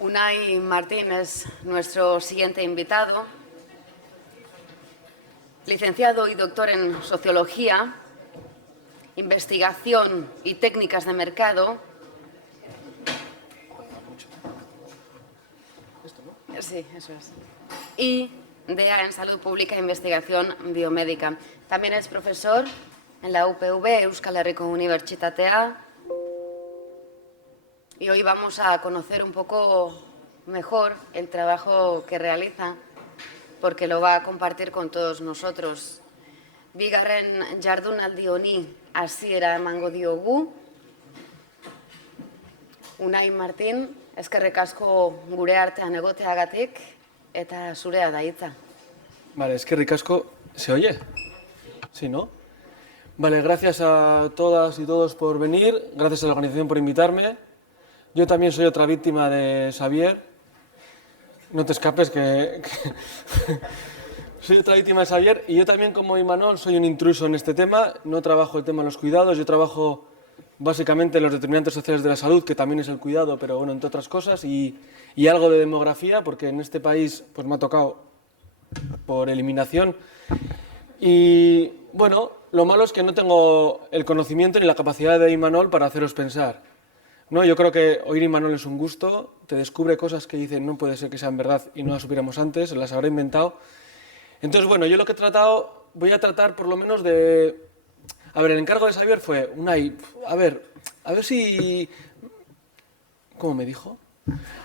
Unai Martín es nuestro siguiente invitado, licenciado y doctor en Sociología, Investigación y Técnicas de Mercado. Sí, eso es. Y DEA en Salud Pública e Investigación Biomédica. También es profesor en la UPV, Euskal Herriko Unibertsitatea. Y hoy vamos a conocer un poco mejor el trabajo que realiza, porque lo va a compartir con todos nosotros. Bigarren jardunaldi honi hasiera emango diogu. Unai Martín, eskerrik asko gure artean egoteagatik eta zurea da hitza. Vale, eskerrik asko. ¿Se oye? Sí, ¿no? Vale, gracias a todas y todos por venir, gracias a la organización por invitarme. Yo también soy otra víctima de Xavier. No te escapes que soy otra víctima de Xavier. Y yo también, como Imanol, soy un intruso en este tema. No trabajo el tema de los cuidados, yo trabajo básicamente en los determinantes sociales de la salud, que también es el cuidado, pero bueno, entre otras cosas, y algo de demografía, porque en este país pues me ha tocado por eliminación. Y bueno, lo malo es que no tengo el conocimiento ni la capacidad de Imanol para haceros pensar. No, yo creo que oír Imanol es un gusto, te descubre cosas que dicen no puede ser que sean verdad y no las supiéramos antes, las habré inventado. Entonces, bueno, yo lo que he tratado, voy a tratar por lo menos de... A ver, el encargo de Xavier fue, a ver si... ¿Cómo me dijo?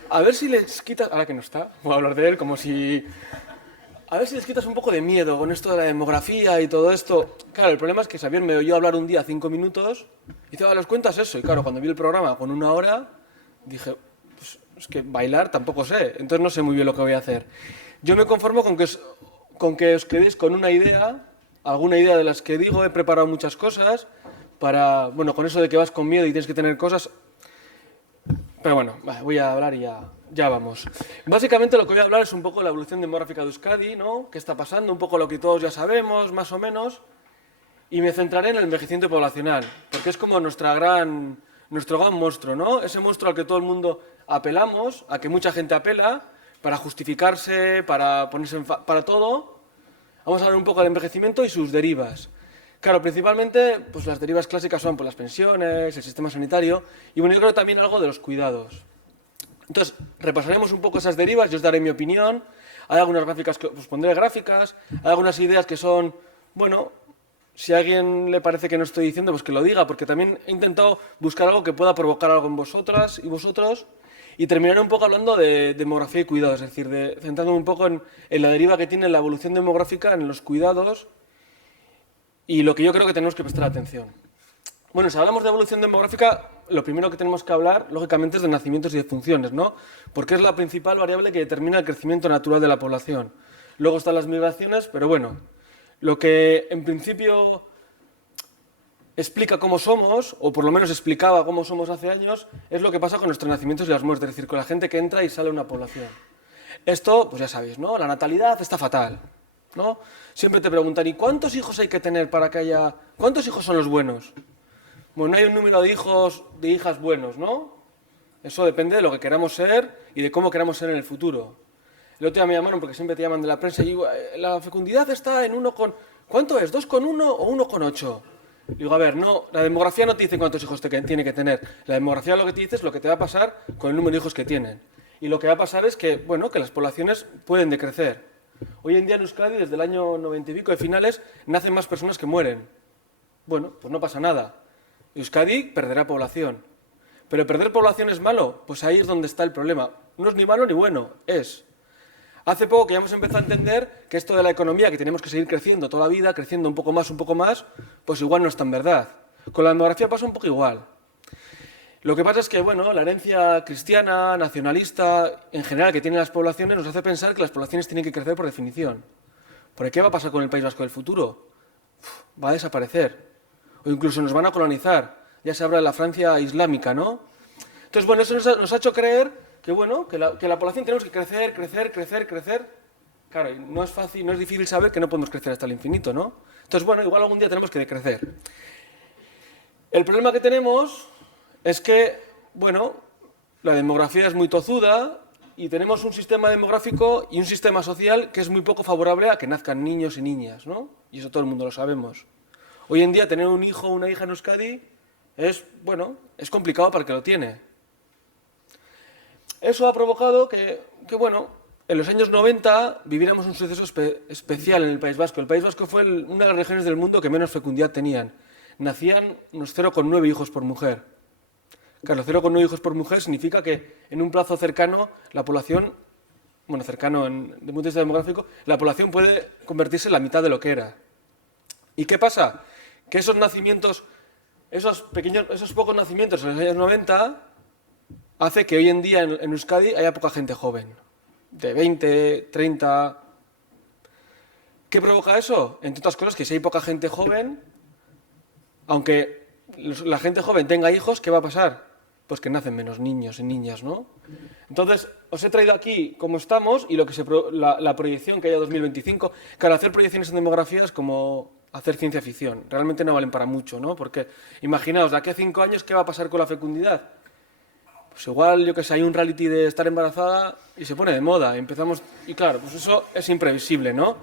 A ver si les quitas... Ahora que no está, voy a hablar de él como si... A ver si les quitas un poco de miedo con esto de la demografía y todo esto. Claro, el problema es que Xavier me oyó hablar un día 5 minutos y dice, ¿les cuentas eso? Y claro, cuando vi el programa con 1 hora, dije, pues es que bailar tampoco sé, entonces no sé muy bien lo que voy a hacer. Yo me conformo con que os quedéis con una idea, alguna idea de las que digo, he preparado muchas cosas para, bueno, con eso de que vas con miedo y tienes que tener cosas. Pero bueno, voy a hablar y ya vamos. Básicamente lo que voy a hablar es un poco de la evolución demográfica de Euskadi, ¿no? ¿Qué está pasando? Un poco lo que todos ya sabemos, más o menos. Y me centraré en el envejecimiento poblacional, porque es como nuestro gran monstruo, ¿no? Ese monstruo al que todo el mundo apelamos, a que mucha gente apela, para justificarse, para ponerse para todo. Vamos a hablar un poco del envejecimiento y sus derivas. Claro, principalmente pues las derivas clásicas son pues, las pensiones, el sistema sanitario y bueno, yo creo también algo de los cuidados. Entonces, repasaremos un poco esas derivas, yo os daré mi opinión, hay algunas gráficas que os pondré gráficas, hay algunas ideas que son, bueno, si a alguien le parece que no estoy diciendo, pues que lo diga, porque también he intentado buscar algo que pueda provocar algo en vosotras y vosotros y terminaré un poco hablando de demografía y cuidados, es decir, centrándome un poco en la deriva que tiene la evolución demográfica en los cuidados y lo que yo creo que tenemos que prestar atención. Bueno, si hablamos de evolución demográfica, lo primero que tenemos que hablar, lógicamente, es de nacimientos y defunciones, ¿no? Porque es la principal variable que determina el crecimiento natural de la población. Luego están las migraciones, pero bueno, lo que en principio explica cómo somos, o por lo menos explicaba cómo somos hace años, es lo que pasa con nuestros nacimientos y las muertes, es decir, con la gente que entra y sale de una población. Esto, pues ya sabéis, ¿no? La natalidad está fatal, ¿no? Siempre te preguntan, ¿y cuántos hijos hay que tener para que haya... ¿Cuántos hijos son los buenos? Bueno, hay un número de hijos, de hijas buenos, ¿no? Eso depende de lo que queramos ser y de cómo queramos ser en el futuro. El otro día me llamaron, porque siempre te llaman de la prensa, y digo, la fecundidad está en 1 con... ¿Cuánto es? ¿2,1 o 1,8? Digo, a ver, no, la demografía no te dice cuántos hijos tiene que tener. La demografía lo que te dice es lo que te va a pasar con el número de hijos que tienen. Y lo que va a pasar es que, bueno, que las poblaciones pueden decrecer. Hoy en día en Euskadi, desde el año 90 y pico de finales, nacen más personas que mueren. Bueno, pues no pasa nada. Euskadi perderá población. ¿Pero perder población es malo? Pues ahí es donde está el problema. No es ni malo ni bueno, es. Hace poco que ya hemos empezado a entender que esto de la economía, que tenemos que seguir creciendo toda la vida, creciendo un poco más, pues igual no es tan verdad. Con la demografía pasa un poco igual. Lo que pasa es que, bueno, la herencia cristiana, nacionalista, en general, que tienen las poblaciones, nos hace pensar que las poblaciones tienen que crecer por definición. ¿Por qué va a pasar con el País Vasco del futuro? Va a desaparecer. O incluso nos van a colonizar. Ya se habla de la Francia islámica, ¿no? Entonces, bueno, eso nos ha hecho creer que, bueno, que la población tenemos que crecer. Claro, y no es fácil, no es difícil saber que no podemos crecer hasta el infinito, ¿no? Entonces, bueno, igual algún día tenemos que decrecer. El problema que tenemos es que, bueno, la demografía es muy tozuda y tenemos un sistema demográfico y un sistema social que es muy poco favorable a que nazcan niños y niñas, ¿no? Y eso todo el mundo lo sabemos. Hoy en día tener un hijo o una hija en Euskadi es, bueno, es complicado para el que lo tiene. Eso ha provocado que bueno, en los años 90 viviéramos un suceso especial en el País Vasco. El País Vasco fue una de las regiones del mundo que menos fecundidad tenían. Nacían unos 0,9 hijos por mujer. Claro, 0,9 hijos por mujer significa que en un plazo cercano la población, bueno, cercano desde el punto de vista demográfico, la población puede convertirse en la mitad de lo que era. ¿Y qué pasa? Que esos nacimientos, esos pocos nacimientos en los años 90 hace que hoy en día en Euskadi haya poca gente joven, de 20, 30... ¿Qué provoca eso? Entre otras cosas, que si hay poca gente joven, aunque la gente joven tenga hijos, ¿qué va a pasar? Pues que nacen menos niños y niñas, ¿no? Entonces, os he traído aquí cómo estamos y lo que la proyección que hay a 2025. Claro, hacer proyecciones en demografía es como hacer ciencia ficción. Realmente no valen para mucho, ¿no? Porque imaginaos, de aquí a 5 años, ¿qué va a pasar con la fecundidad? Pues igual, yo que sé, hay un reality de estar embarazada y se pone de moda. Empezamos, y claro, pues eso es imprevisible, ¿no?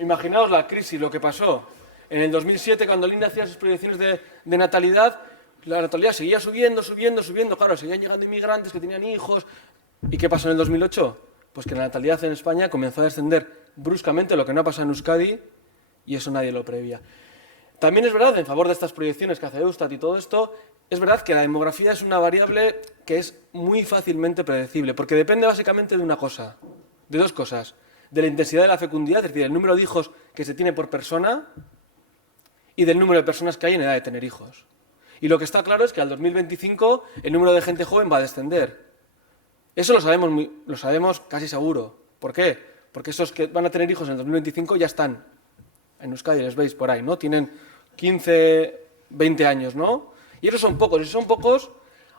Imaginaos la crisis, lo que pasó. En el 2007, cuando Linda hacía sus proyecciones de natalidad, la natalidad seguía subiendo, claro, seguían llegando inmigrantes que tenían hijos. ¿Y qué pasó en el 2008? Pues que la natalidad en España comenzó a descender bruscamente, lo que no ha pasado en Euskadi, y eso nadie lo prevía. También es verdad, en favor de estas proyecciones que hace Eustat y todo esto, es verdad que la demografía es una variable que es muy fácilmente predecible, porque depende básicamente de una cosa, de dos cosas, de la intensidad de la fecundidad, es decir, el número de hijos que se tiene por persona y del número de personas que hay en edad de tener hijos. Y lo que está claro es que al 2025 el número de gente joven va a descender. Eso lo sabemos casi seguro. ¿Por qué? Porque esos que van a tener hijos en el 2025 ya están en Euskadi, les veis por ahí, ¿no? Tienen 15, 20 años, ¿no? Y esos son pocos,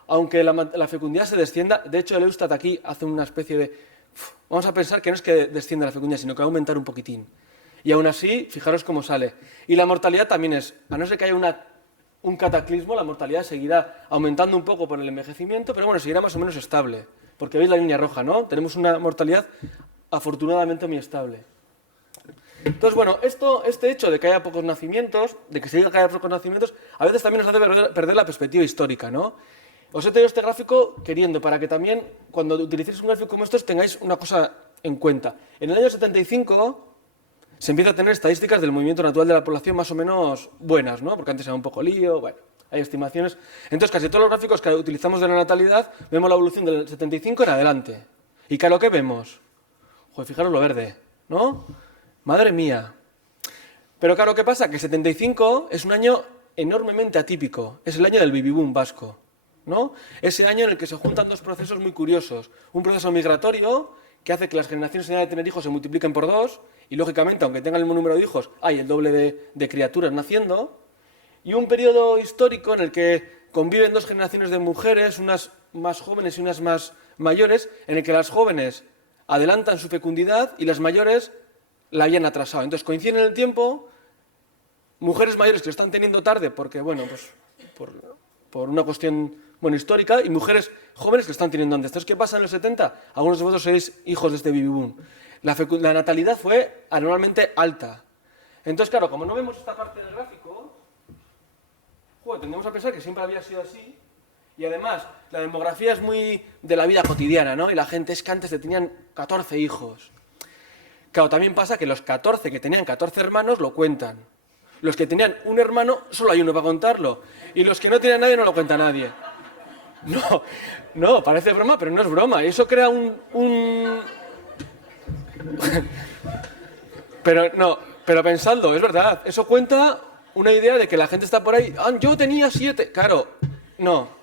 aunque la fecundidad se descienda. De hecho, el Eustat aquí hace una especie de... Vamos a pensar que no es que descienda la fecundidad, sino que va a aumentar un poquitín. Y aún así, fijaros cómo sale. Y la mortalidad también es, a no ser que haya un cataclismo, la mortalidad seguirá aumentando un poco por el envejecimiento, pero bueno, seguirá más o menos estable. Porque veis la línea roja, ¿no? Tenemos una mortalidad afortunadamente muy estable. Entonces, bueno, este hecho de que haya pocos nacimientos, de que se diga que haya pocos nacimientos, a veces también nos hace perder la perspectiva histórica, ¿no? Os he traído este gráfico queriendo, para que también, cuando utilicéis un gráfico como estos, tengáis una cosa en cuenta. En el año 75 se empieza a tener estadísticas del movimiento natural de la población más o menos buenas, ¿no? Porque antes era un poco lío, bueno, hay estimaciones. Entonces, casi todos los gráficos que utilizamos de la natalidad, vemos la evolución del 75 en adelante. Y claro, ¿qué vemos? Joder, fijaros lo verde, ¿no? Madre mía. Pero claro, ¿qué pasa? Que el 75 es un año enormemente atípico. Es el año del baby boom vasco, ¿no? Ese año en el que se juntan dos procesos muy curiosos. Un proceso migratorio que hace que las generaciones en edad de tener hijos se multipliquen por 2 y, lógicamente, aunque tengan el mismo número de hijos, hay el doble de criaturas naciendo. Y un periodo histórico en el que conviven dos generaciones de mujeres, unas más jóvenes y unas más mayores, en el que las jóvenes adelantan su fecundidad y las mayores la habían atrasado. Entonces coinciden en el tiempo mujeres mayores que lo están teniendo tarde porque, bueno, pues por una cuestión, bueno, histórica, y mujeres jóvenes que lo están teniendo antes. Entonces, ¿qué pasa en los 70? Algunos de vosotros sois hijos de este baby boom. La natalidad fue anormalmente alta. Entonces, claro, como no vemos esta parte del gráfico, tendemos a pensar que siempre había sido así. Y además, la demografía es muy de la vida cotidiana, ¿no? Y la gente es que antes tenían 14 hijos. Claro, también pasa que los 14 que tenían 14 hermanos lo cuentan. Los que tenían un hermano, solo hay uno para contarlo. Y los que no tienen nadie, no lo cuenta nadie. No, parece broma, pero no es broma. Y eso crea pero pensadlo, es verdad. Eso cuenta una idea de que la gente está por ahí. Ah, yo tenía 7. Claro, no.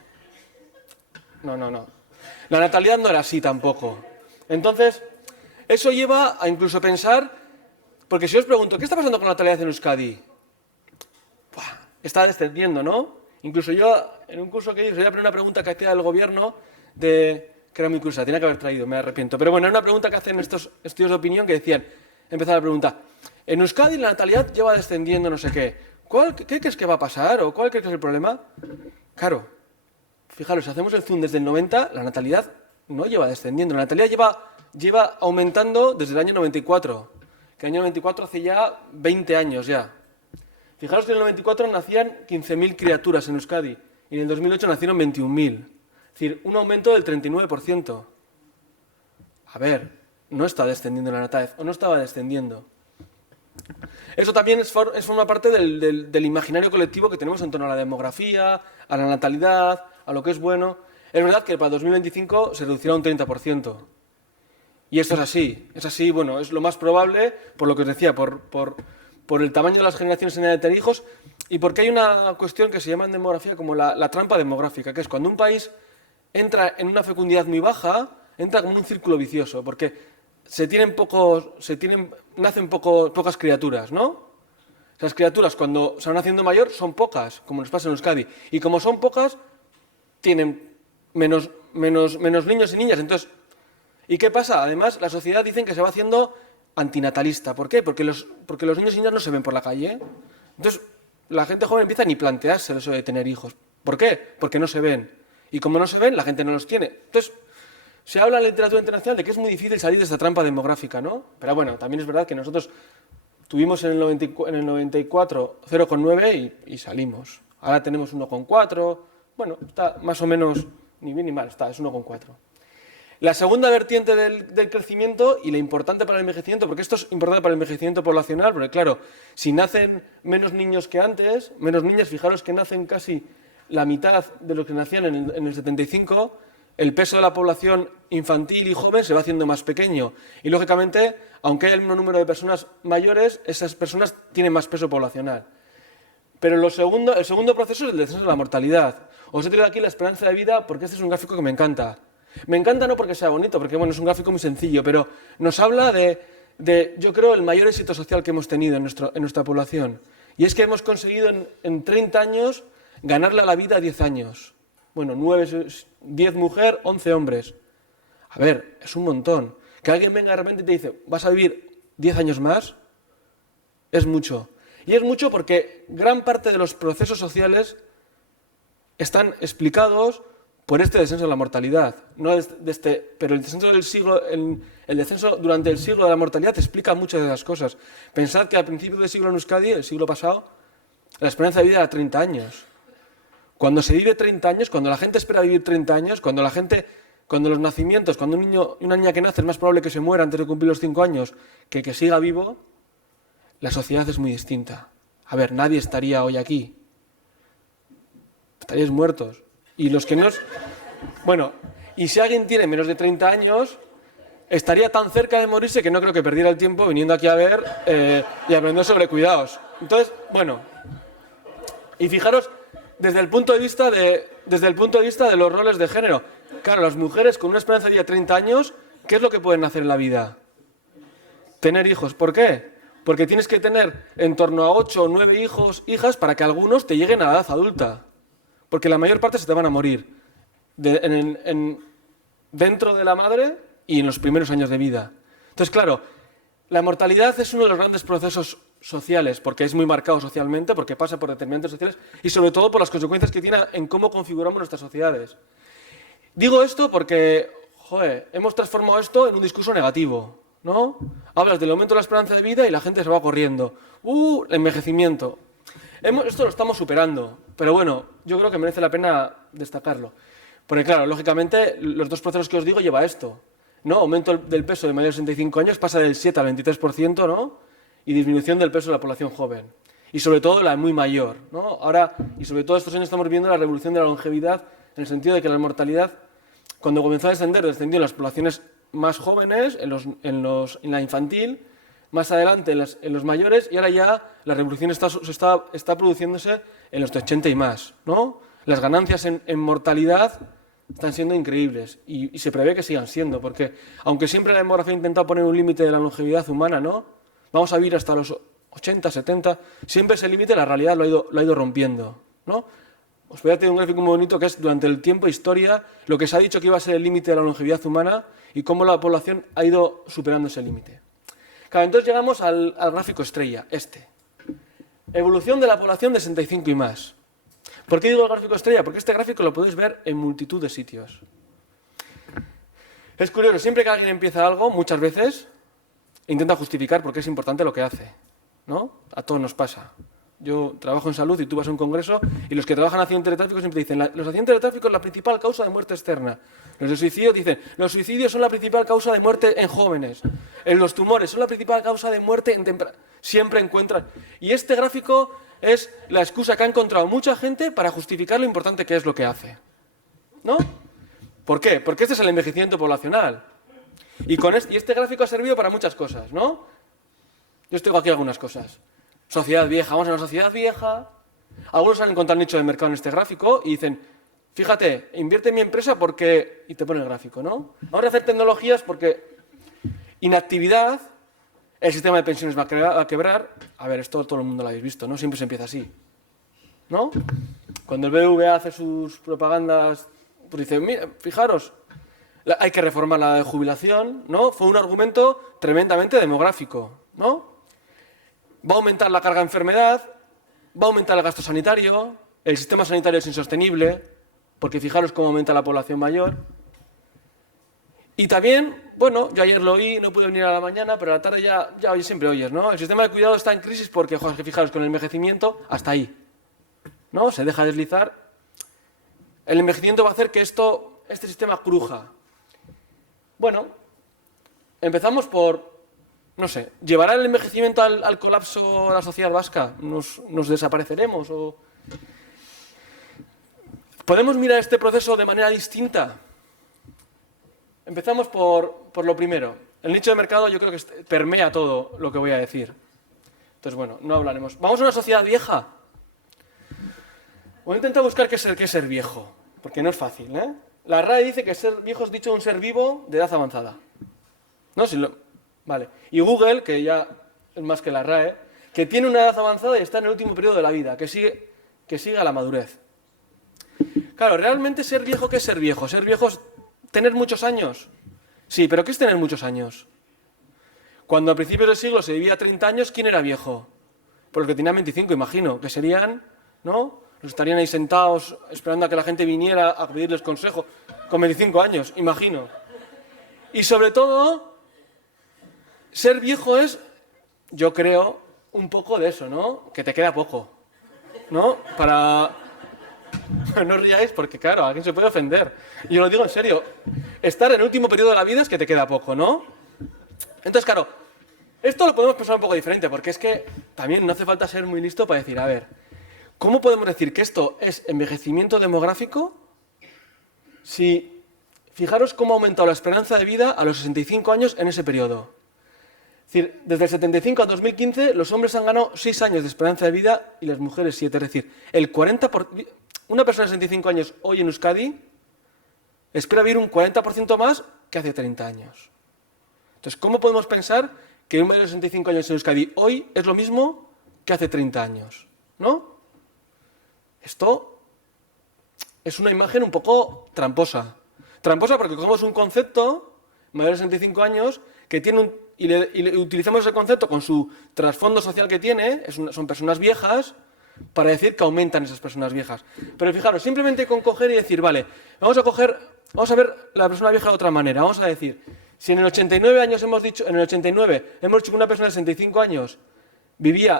La natalidad no era así tampoco. Entonces, eso lleva a incluso pensar, porque si os pregunto, ¿qué está pasando con la natalidad en Euskadi? Está descendiendo, ¿no? Incluso yo, en un curso que di, os voy a poner una pregunta que hacía el gobierno, que era muy curiosa, tenía que haber traído, me arrepiento. Pero bueno, era una pregunta que hacen estos estudios de opinión que decían, empezaba la pregunta, en Euskadi la natalidad lleva descendiendo no sé qué. ¿Qué crees que va a pasar? ¿O cuál crees que es el problema? Claro, fijaros, si hacemos el zoom desde el 90, la natalidad no lleva descendiendo. La natalidad lleva aumentando desde el año 94, que el año 94 hace ya 20 años ya. Fijaros que en el 94 nacían 15.000 criaturas en Euskadi y en el 2008 nacieron 21.000. Es decir, un aumento del 39%. A ver, no está descendiendo la natalidad, o no estaba descendiendo. Eso también forma parte del imaginario colectivo que tenemos en torno a la demografía, a la natalidad, a lo que es bueno. Es verdad que para 2025 se reducirá un 30%. Y esto es así, bueno, es lo más probable, por lo que os decía, por el tamaño de las generaciones en edad de tener hijos, y porque hay una cuestión que se llama en demografía como la trampa demográfica, que es cuando un país entra en una fecundidad muy baja, entra como en un círculo vicioso, porque nacen pocas criaturas, ¿no? Esas criaturas cuando se van haciendo mayor son pocas, como nos pasa en Euskadi, y como son pocas, tienen menos niños y niñas. Entonces, ¿y qué pasa? Además, la sociedad dicen que se va haciendo antinatalista. ¿Por qué? Porque los niños y niñas no se ven por la calle. Entonces, la gente joven empieza a ni plantearse eso de tener hijos. ¿Por qué? Porque no se ven. Y como no se ven, la gente no los tiene. Entonces, se habla en la literatura internacional de que es muy difícil salir de esta trampa demográfica, ¿no? Pero bueno, también es verdad que nosotros tuvimos en el 94 0,9 y salimos. Ahora tenemos 1,4. Bueno, está más o menos ni bien ni mal, es 1,4. La segunda vertiente del crecimiento y la importante para el envejecimiento, porque esto es importante para el envejecimiento poblacional, porque claro, si nacen menos niños que antes, menos niñas, fijaros que nacen casi la mitad de los que nacían en el 75, el peso de la población infantil y joven se va haciendo más pequeño. Y lógicamente, aunque hay el mismo número de personas mayores, esas personas tienen más peso poblacional. Pero el segundo proceso es el descenso de la mortalidad. Os he traído aquí la esperanza de vida porque este es un gráfico que me encanta. Me encanta no porque sea bonito, porque bueno, es un gráfico muy sencillo, pero nos habla de yo creo, el mayor éxito social que hemos tenido en nuestra población. Y es que hemos conseguido en 30 años ganarle a la vida 10 años. Bueno, 10 mujeres, 11 hombres. A ver, es un montón. Que alguien venga de repente y te dice, vas a vivir 10 años más, es mucho. Y es mucho porque gran parte de los procesos sociales están explicados por este descenso de la mortalidad. Pero el descenso durante el siglo de la mortalidad explica muchas de las cosas. Pensad que al principio del siglo en Euskadi, el siglo pasado, la esperanza de vida era 30 años. Cuando se vive 30 años, cuando la gente espera vivir 30 años, cuando los nacimientos, cuando un niño y una niña que nace es más probable que se muera antes de cumplir los 5 años que siga vivo, la sociedad es muy distinta. A ver, nadie estaría hoy aquí. Estaríais muertos. Y los que no... Bueno, y si alguien tiene menos de 30 años, estaría tan cerca de morirse que no creo que perdiera el tiempo viniendo aquí a ver y aprender sobre cuidados. Entonces, bueno, y fijaros, desde el punto de vista de los roles de género, claro, las mujeres con una esperanza de vida de 30 años, ¿qué es lo que pueden hacer en la vida? Tener hijos. ¿Por qué? Porque tienes que tener en torno a 8 o 9 hijos, hijas, para que algunos te lleguen a la edad adulta. Porque la mayor parte se te van a morir dentro de la madre y en los primeros años de vida. Entonces, claro, la mortalidad es uno de los grandes procesos sociales, porque es muy marcado socialmente, porque pasa por determinantes sociales y sobre todo por las consecuencias que tiene en cómo configuramos nuestras sociedades. Digo esto porque, hemos transformado esto en un discurso negativo, ¿no? Hablas del aumento de la esperanza de vida y la gente se va corriendo. El envejecimiento. Esto lo estamos superando, pero bueno, yo creo que merece la pena destacarlo. Porque claro, lógicamente, los dos procesos que os digo lleva a esto, ¿no? Aumento del peso de mayores de 65 años pasa del 7 al 23%, ¿no? Y disminución del peso de la población joven. Y sobre todo la muy mayor, ¿no? Ahora, y sobre todo estos años estamos viendo la revolución de la longevidad, en el sentido de que la mortalidad, cuando comenzó a descendió en las poblaciones más jóvenes, en la infantil, más adelante en los mayores, y ahora ya la revolución está produciéndose en los de 80 y más, ¿no? Las ganancias en mortalidad están siendo increíbles y se prevé que sigan siendo, porque aunque siempre la demografía ha intentado poner un límite de la longevidad humana, ¿no? Vamos a vivir hasta los 80, 70, siempre ese límite la realidad lo ha ido rompiendo, ¿no? Os voy a tener un gráfico muy bonito que es durante el tiempo, historia, lo que se ha dicho que iba a ser el límite de la longevidad humana y cómo la población ha ido superando ese límite. Claro, entonces llegamos al gráfico estrella, este. Evolución de la población de 65 y más. ¿Por qué digo el gráfico estrella? Porque este gráfico lo podéis ver en multitud de sitios. Es curioso, siempre que alguien empieza algo, muchas veces intenta justificar por qué es importante lo que hace, ¿no? A todos nos pasa. Yo trabajo en salud y tú vas a un congreso y los que trabajan en accidentes de tráfico siempre dicen los accidentes de tráfico es la principal causa de muerte externa. Los de suicidio dicen los suicidios son la principal causa de muerte en jóvenes. Los tumores son la principal causa de muerte en siempre encuentran. Y este gráfico es la excusa que ha encontrado mucha gente para justificar lo importante que es lo que hace, ¿no? ¿Por qué? Porque este es el envejecimiento poblacional. Y este gráfico ha servido para muchas cosas, ¿no? Yo os tengo aquí algunas cosas. Sociedad vieja, vamos a una sociedad vieja. Algunos han encontrado nicho de mercado en este gráfico y dicen, fíjate, invierte en mi empresa porque... Y te pone el gráfico, ¿no? Vamos a hacer tecnologías porque inactividad, el sistema de pensiones va a quebrar. A ver, esto todo el mundo lo habéis visto, ¿no? Siempre se empieza así, ¿no? Cuando el BBVA hace sus propagandas, pues dice, mira, fijaros, hay que reformar la de jubilación, ¿no? Fue un argumento tremendamente demográfico, ¿no? Va a aumentar la carga de enfermedad, va a aumentar el gasto sanitario, el sistema sanitario es insostenible, porque fijaros cómo aumenta la población mayor. Y también, bueno, yo ayer lo oí, no pude venir a la mañana, pero a la tarde ya siempre oyes, ¿no? El sistema de cuidado está en crisis porque, joder, fijaros, con el envejecimiento, hasta ahí, ¿no? Se deja deslizar. El envejecimiento va a hacer que este sistema cruja. Bueno, empezamos por... No sé, ¿llevará el envejecimiento al colapso a la sociedad vasca? ¿Nos desapareceremos? ¿Podemos mirar este proceso de manera distinta? Empezamos por lo primero. El nicho de mercado yo creo que permea todo lo que voy a decir. Entonces, bueno, no hablaremos. ¿Vamos a una sociedad vieja? Voy a intentar buscar qué es ser viejo, porque no es fácil, ¿eh? La RAE dice que ser viejo es dicho de un ser vivo de edad avanzada. ¿No? Vale. Y Google, que ya es más que la RAE, que tiene una edad avanzada y está en el último periodo de la vida, que sigue a la madurez. Claro, ¿realmente ser viejo qué es ser viejo? Ser viejo es tener muchos años. Sí, pero ¿qué es tener muchos años? Cuando a principios del siglo se vivía 30 años, ¿quién era viejo? Pues los que tenían 25, imagino, que serían, ¿no? Los estarían ahí sentados esperando a que la gente viniera a pedirles consejo con 25 años, imagino. Y sobre todo... Ser viejo es, yo creo, un poco de eso, ¿no? Que te queda poco, ¿no? No os riáis porque, claro, alguien se puede ofender. Y yo lo digo en serio. Estar en el último periodo de la vida es que te queda poco, ¿no? Entonces, claro, esto lo podemos pensar un poco diferente, porque es que también no hace falta ser muy listo para decir, a ver, ¿cómo podemos decir que esto es envejecimiento demográfico si, fijaros cómo ha aumentado la esperanza de vida a los 65 años en ese periodo? Es decir, desde el 75 a 2015 los hombres han ganado 6 años de esperanza de vida y las mujeres 7. Es decir, una persona de 65 años hoy en Euskadi espera vivir un 40% más que hace 30 años. Entonces, ¿cómo podemos pensar que un mayor de 65 años en Euskadi hoy es lo mismo que hace 30 años? ¿No? Esto es una imagen un poco tramposa. Tramposa porque cogemos un concepto, mayor de 65 años, que tiene y utilizamos ese concepto con su trasfondo social que tiene, son personas viejas, para decir que aumentan esas personas viejas. Pero fijaros, simplemente con coger y decir, vale, vamos a ver la persona vieja de otra manera. Vamos a decir, si en el 89 hemos dicho que una persona de 65 años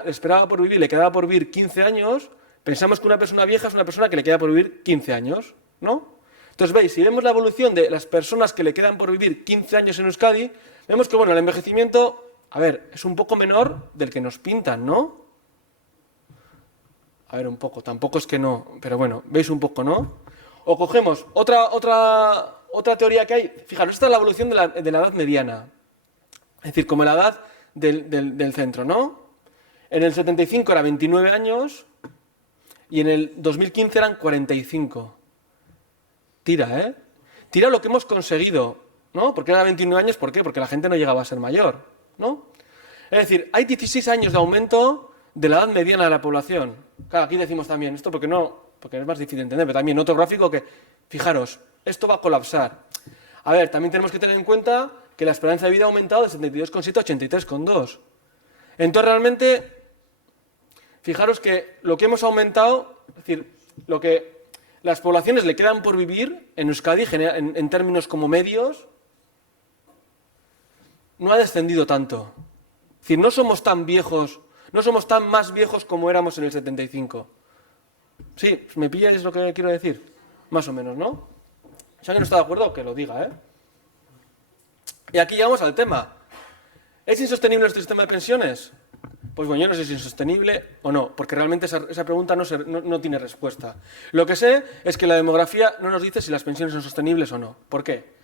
esperaba por vivir, le quedaba por vivir 15 años, pensamos que una persona vieja es una persona que le queda por vivir 15 años, ¿no? Entonces, veis, si vemos la evolución de las personas que le quedan por vivir 15 años en Euskadi, vemos que, bueno, el envejecimiento, a ver, es un poco menor del que nos pintan, ¿no? A ver, un poco, tampoco es que no, pero bueno, veis un poco, ¿no? O cogemos otra teoría que hay, fijaros, esta es la evolución de la edad mediana, es decir, como la edad del centro, ¿no? En el 75 era 29 años y en el 2015 eran 45. Tira, ¿eh? Tira lo que hemos conseguido, ¿no? Porque era 29 años, ¿por qué? Porque la gente no llegaba a ser mayor, ¿no? Es decir, hay 16 años de aumento de la edad mediana de la población. Claro, aquí decimos también esto porque es más difícil de entender, pero también otro gráfico que, fijaros, esto va a colapsar. A ver, también tenemos que tener en cuenta que la esperanza de vida ha aumentado de 72,7 a 83,2. Entonces, realmente, fijaros que lo que hemos aumentado, es decir, lo que las poblaciones le quedan por vivir en Euskadi, en términos como medios, no ha descendido tanto. Es decir, no somos tan viejos, no somos tan más viejos como éramos en el 75. Sí, ¿me pilláis lo que quiero decir? Más o menos, ¿no? Si alguien no está de acuerdo, que lo diga, ¿eh? Y aquí llegamos al tema. ¿Es insostenible nuestro sistema de pensiones? Pues bueno, yo no sé si es insostenible o no, porque realmente esa pregunta no tiene respuesta. Lo que sé es que la demografía no nos dice si las pensiones son sostenibles o no. ¿Por qué?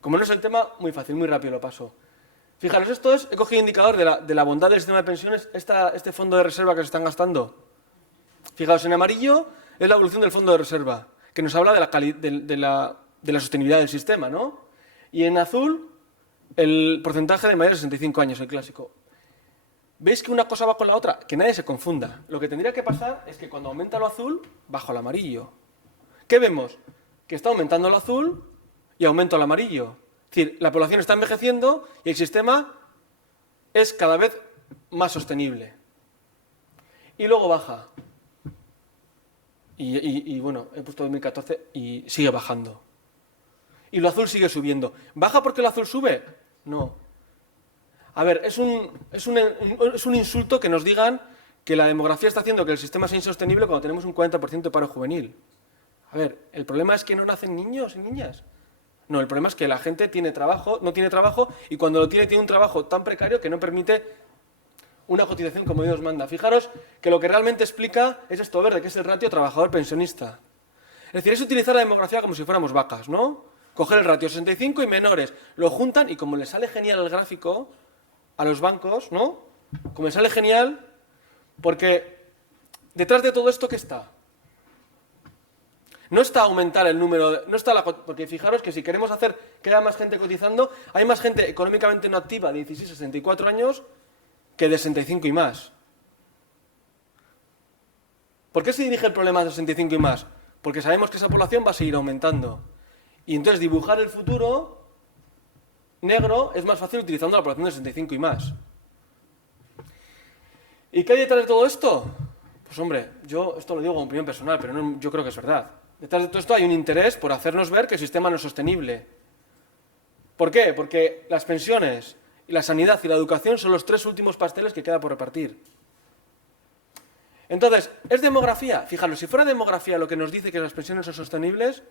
Como no es el tema, muy fácil, muy rápido lo paso. Fijaros, he cogido indicador de la bondad del sistema de pensiones, este fondo de reserva que se están gastando. Fijaos, en amarillo es la evolución del fondo de reserva, que nos habla de la sostenibilidad del sistema, ¿no? Y en azul, el porcentaje de mayores de 65 años, el clásico. ¿Veis que una cosa va con la otra? Que nadie se confunda. Lo que tendría que pasar es que cuando aumenta lo azul, baja el amarillo. ¿Qué vemos? Que está aumentando el azul y aumenta el amarillo. Es decir, la población está envejeciendo y el sistema es cada vez más sostenible. Y luego baja. Y bueno, he puesto 2014 y sigue bajando. Y lo azul sigue subiendo. ¿Baja porque lo azul sube? No. A ver, es un insulto que nos digan que la demografía está haciendo que el sistema sea insostenible cuando tenemos un 40% de paro juvenil. A ver, ¿el problema es que no nacen niños y niñas? No, el problema es que la gente no tiene trabajo y cuando lo tiene un trabajo tan precario que no permite una cotización como Dios manda. Fijaros que lo que realmente explica es esto verde, que es el ratio trabajador-pensionista. Es decir, es utilizar la demografía como si fuéramos vacas, ¿no? Coger el ratio 65 y menores, lo juntan y como les sale genial el gráfico a los bancos, ¿no? Como les sale genial, porque detrás de todo esto, ¿qué está? No está aumentar el número, porque fijaros que si queremos hacer que haya más gente cotizando, hay más gente económicamente no activa de 16 a 64 años que de 65 y más. ¿Por qué se dirige el problema de 65 y más? Porque sabemos que esa población va a seguir aumentando. Y entonces dibujar el futuro negro es más fácil utilizando la población de 65 y más. ¿Y qué hay detrás de todo esto? Pues hombre, yo esto lo digo como opinión personal, pero no, yo creo que es verdad. Detrás de todo esto hay un interés por hacernos ver que el sistema no es sostenible. ¿Por qué? Porque las pensiones, y la sanidad y la educación son los tres últimos pasteles que queda por repartir. Entonces, ¿es demografía? Fijaros, si fuera demografía lo que nos dice que las pensiones son sostenibles,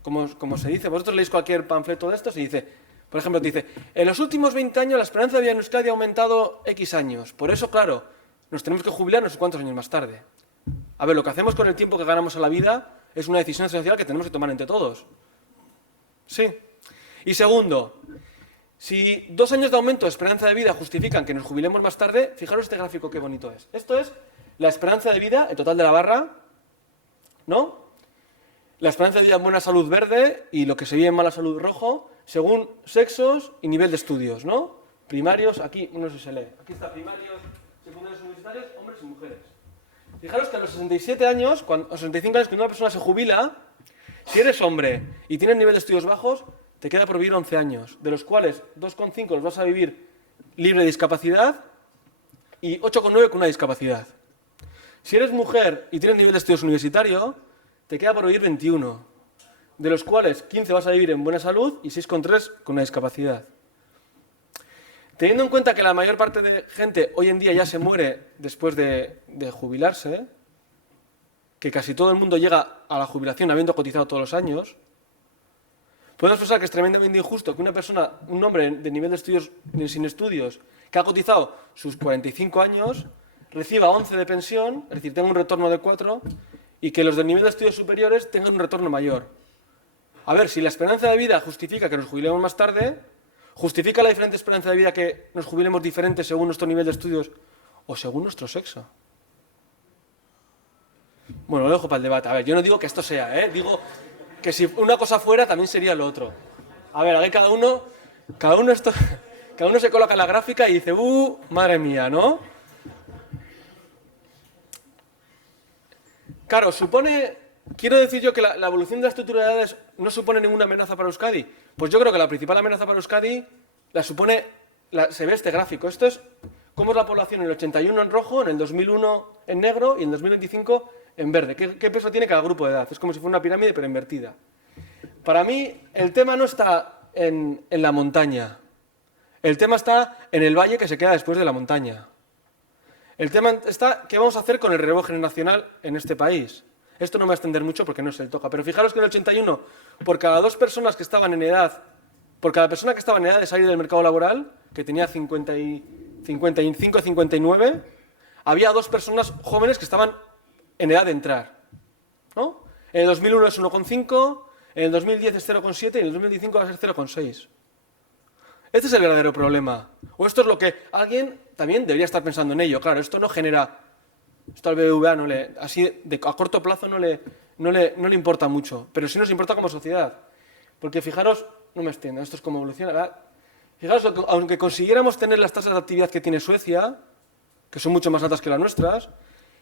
como se dice, vosotros leéis cualquier panfleto de estos y dice, por ejemplo, dice, en los últimos 20 años la esperanza de vida en Euskadi ha aumentado X años. Por eso, claro, nos tenemos que jubilar no sé cuántos años más tarde. A ver, lo que hacemos con el tiempo que ganamos a la vida es una decisión social que tenemos que tomar entre todos. Sí. Y segundo, si 2 años de aumento de esperanza de vida justifican que nos jubilemos más tarde, fijaros este gráfico qué bonito es. Esto es la esperanza de vida, el total de la barra, ¿no? La esperanza de vida en buena salud verde y lo que se vive en mala salud rojo, según sexos y nivel de estudios, ¿no? Primarios, aquí, no sé si se lee, aquí está primarios, secundarios, universitarios, hombres y mujeres. Fijaros que a los 67 años, a los 65 años, cuando una persona se jubila, si eres hombre y tienes nivel de estudios bajos, te queda por vivir 11 años, de los cuales 2,5 los vas a vivir libre de discapacidad y 8,9 con una discapacidad. Si eres mujer y tienes nivel de estudios universitario, te queda por vivir 21, de los cuales 15 vas a vivir en buena salud y 6,3 con una discapacidad. Teniendo en cuenta que la mayor parte de gente hoy en día ya se muere después de jubilarse, que casi todo el mundo llega a la jubilación habiendo cotizado todos los años, podemos pensar que es tremendamente injusto que una persona, un hombre de nivel de estudios sin estudios, que ha cotizado sus 45 años, reciba 11 de pensión, es decir, tenga un retorno de 4, y que los del nivel de estudios superiores tengan un retorno mayor. A ver, si la esperanza de vida justifica que nos jubilemos más tarde, ¿justifica la diferente esperanza de vida que nos jubilemos diferente según nuestro nivel de estudios o según nuestro sexo? Bueno, lo dejo para el debate. A ver, yo no digo que esto sea, digo que si una cosa fuera también sería lo otro. A ver, aquí cada uno se coloca en la gráfica y dice, madre mía, ¿no? Claro, quiero decir yo que la evolución de la estructura de edades no supone ninguna amenaza para Euskadi. Pues yo creo que la principal amenaza para Euskadi se ve este gráfico. Esto es cómo es la población en el 81 en rojo, en el 2001 en negro y en el 2025 en verde. ¿Qué peso tiene cada grupo de edad? Es como si fuera una pirámide pero invertida. Para mí el tema no está en la montaña. El tema está en el valle que se queda después de la montaña. El tema está qué vamos a hacer con el relevo generacional en este país. Esto no me va a extender mucho porque no se le toca, pero fijaros que en el 81, por cada dos personas que estaban en edad, por cada persona que estaba en edad de salir del mercado laboral, que tenía 55, 59, había dos personas jóvenes que estaban en edad de entrar, ¿no? En el 2001 es 1,5, en el 2010 es 0,7 y en el 2015 va a ser 0,6. Este es el verdadero problema. O esto es lo que alguien también debería estar pensando en ello. Claro, esto no genera... Esto al BBVA no le, así a corto plazo no le importa mucho, pero sí nos importa como sociedad. Porque fijaros, no me extiendo, esto es como evoluciona, ¿verdad? Fijaros, aunque consiguiéramos tener las tasas de actividad que tiene Suecia, que son mucho más altas que las nuestras,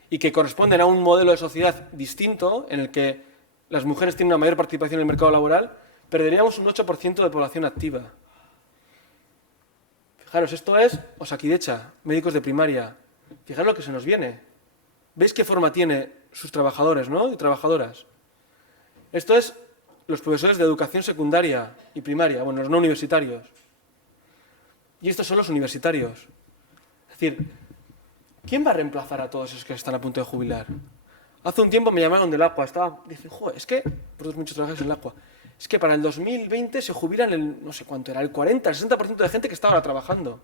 y que corresponden a un modelo de sociedad distinto, en el que las mujeres tienen una mayor participación en el mercado laboral, perderíamos un 8% de población activa. Fijaros, esto es Osakidecha, médicos de primaria. Fijaros lo que se nos viene. ¿Veis qué forma tiene sus trabajadores, ¿no? Y trabajadoras? Esto es los profesores de educación secundaria y primaria, bueno, los no universitarios. Y estos son los universitarios. Es decir, ¿quién va a reemplazar a todos esos que están a punto de jubilar? Hace un tiempo me llamaron del Aqua, dicen, joder, es que, por muchos trabajadores en el Aqua, es que para el 2020 se jubilan el, no sé cuánto era, el 40, el 60% de gente que está ahora trabajando.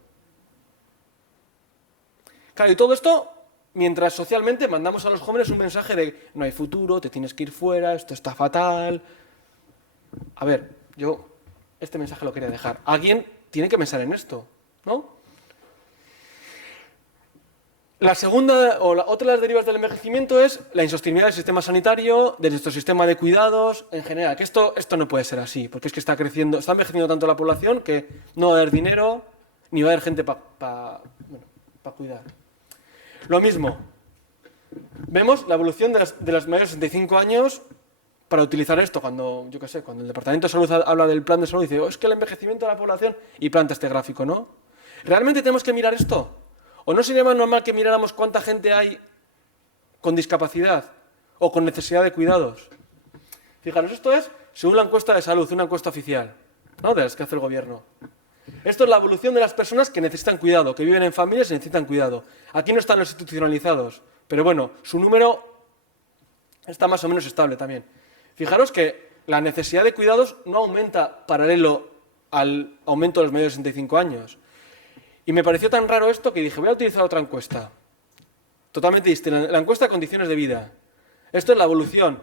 Claro, y todo esto mientras socialmente mandamos a los jóvenes un mensaje de no hay futuro, te tienes que ir fuera, esto está fatal. A ver, yo este mensaje lo quería dejar. Alguien tiene que pensar en esto, ¿no? La segunda, o otra de las derivas del envejecimiento es la insostenibilidad del sistema sanitario, de nuestro sistema de cuidados, en general, que esto no puede ser así, porque es que está envejeciendo tanto la población que no va a haber dinero, ni va a haber gente para cuidar. Lo mismo, vemos la evolución de las mayores de 65 años para utilizar esto, cuando, yo qué sé, cuando el Departamento de Salud habla del plan de salud, dice, es que el envejecimiento de la población, y planta este gráfico, ¿no? ¿Realmente tenemos que mirar esto? ¿O no sería más normal que miráramos cuánta gente hay con discapacidad o con necesidad de cuidados? Fijaros, esto es según la encuesta de salud, una encuesta oficial, ¿no? De las que hace el gobierno. Esto es la evolución de las personas que necesitan cuidado, que viven en familias y necesitan cuidado. Aquí no están los institucionalizados, pero bueno, su número está más o menos estable también. Fijaros que la necesidad de cuidados no aumenta paralelo al aumento de los mayores de 65 años. Y me pareció tan raro esto que dije, voy a utilizar otra encuesta. Totalmente distinta. La encuesta de condiciones de vida. Esto es la evolución.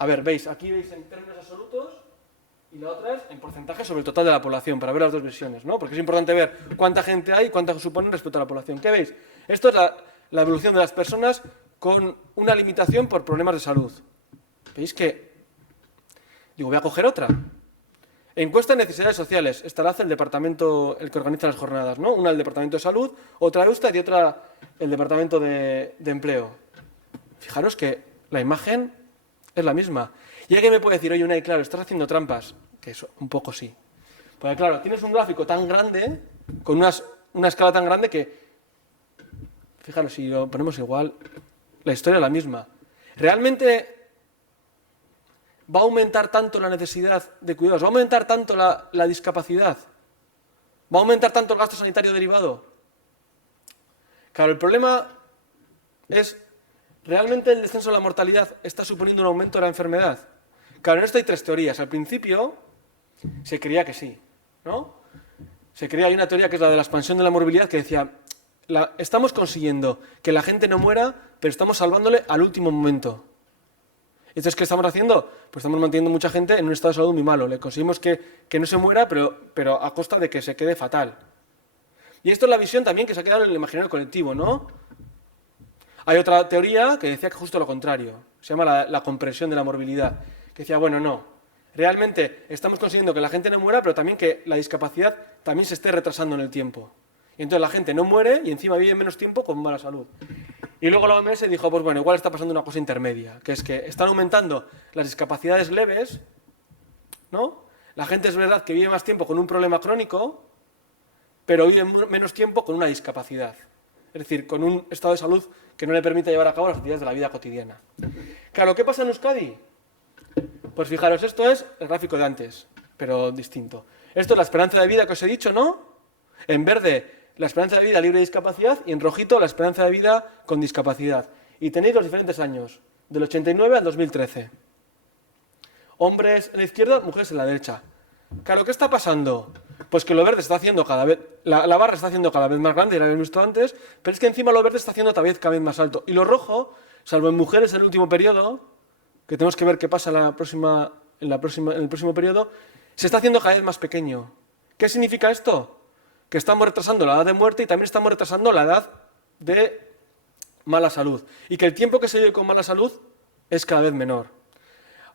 A ver, veis, aquí veis en términos absolutos y la otra es en porcentaje sobre el total de la población, para ver las dos versiones, ¿no? Porque es importante ver cuánta gente hay y cuánta suponen respecto a la población. ¿Qué veis? Esto es la evolución de las personas con una limitación por problemas de salud. ¿Veis que? Digo, voy a coger otra. Encuesta de necesidades sociales. Esta la hace el departamento, el que organiza las jornadas, ¿no? Una el Departamento de Salud, otra Eustat y otra el Departamento de Empleo. Fijaros que la imagen es la misma. Y alguien me puede decir, oye, Unai, claro, estás haciendo trampas. Que eso, un poco sí. Porque claro, tienes un gráfico tan grande, con una escala tan grande que, fijaros, si lo ponemos igual, la historia es la misma. Realmente va a aumentar tanto la necesidad de cuidados, va a aumentar tanto la discapacidad, va a aumentar tanto el gasto sanitario derivado. Claro, el problema es, ¿realmente el descenso de la mortalidad está suponiendo un aumento de la enfermedad? Claro, en esto hay tres teorías. Al principio se creía que sí, ¿no? Hay una teoría que es la de la expansión de la morbilidad que decía, estamos consiguiendo que la gente no muera, pero estamos salvándole al último momento. Entonces, ¿qué estamos haciendo? Pues estamos manteniendo mucha gente en un estado de salud muy malo. Le conseguimos que no se muera, pero a costa de que se quede fatal. Y esto es la visión también que se ha quedado en el imaginario colectivo, ¿no? Hay otra teoría que decía que justo lo contrario. Se llama la compresión de la morbilidad. Que decía, bueno, no. Realmente estamos consiguiendo que la gente no muera, pero también que la discapacidad también se esté retrasando en el tiempo. Y entonces la gente no muere y encima vive menos tiempo con mala salud. Y luego la OMS dijo, pues bueno, igual está pasando una cosa intermedia, que es que están aumentando las discapacidades leves, ¿no? La gente es verdad que vive más tiempo con un problema crónico, pero vive menos tiempo con una discapacidad. Es decir, con un estado de salud que no le permite llevar a cabo las actividades de la vida cotidiana. Claro, ¿qué pasa en Euskadi? Pues fijaros, esto es el gráfico de antes, pero distinto. Esto es la esperanza de vida que os he dicho, ¿no? En verde, la esperanza de vida libre de discapacidad, y en rojito, la esperanza de vida con discapacidad. Y tenéis los diferentes años, del 89 al 2013. Hombres en la izquierda, mujeres en la derecha. Claro, ¿qué está pasando? Pues que lo verde está haciendo cada vez, la barra está haciendo cada vez más grande, ya lo habéis visto antes, pero es que encima lo verde está haciendo cada vez más alto. Y lo rojo, salvo en mujeres en el último periodo, que tenemos que ver qué pasa en el próximo periodo, se está haciendo cada vez más pequeño. ¿Qué significa esto? Que estamos retrasando la edad de muerte y también estamos retrasando la edad de mala salud. Y que el tiempo que se vive con mala salud es cada vez menor.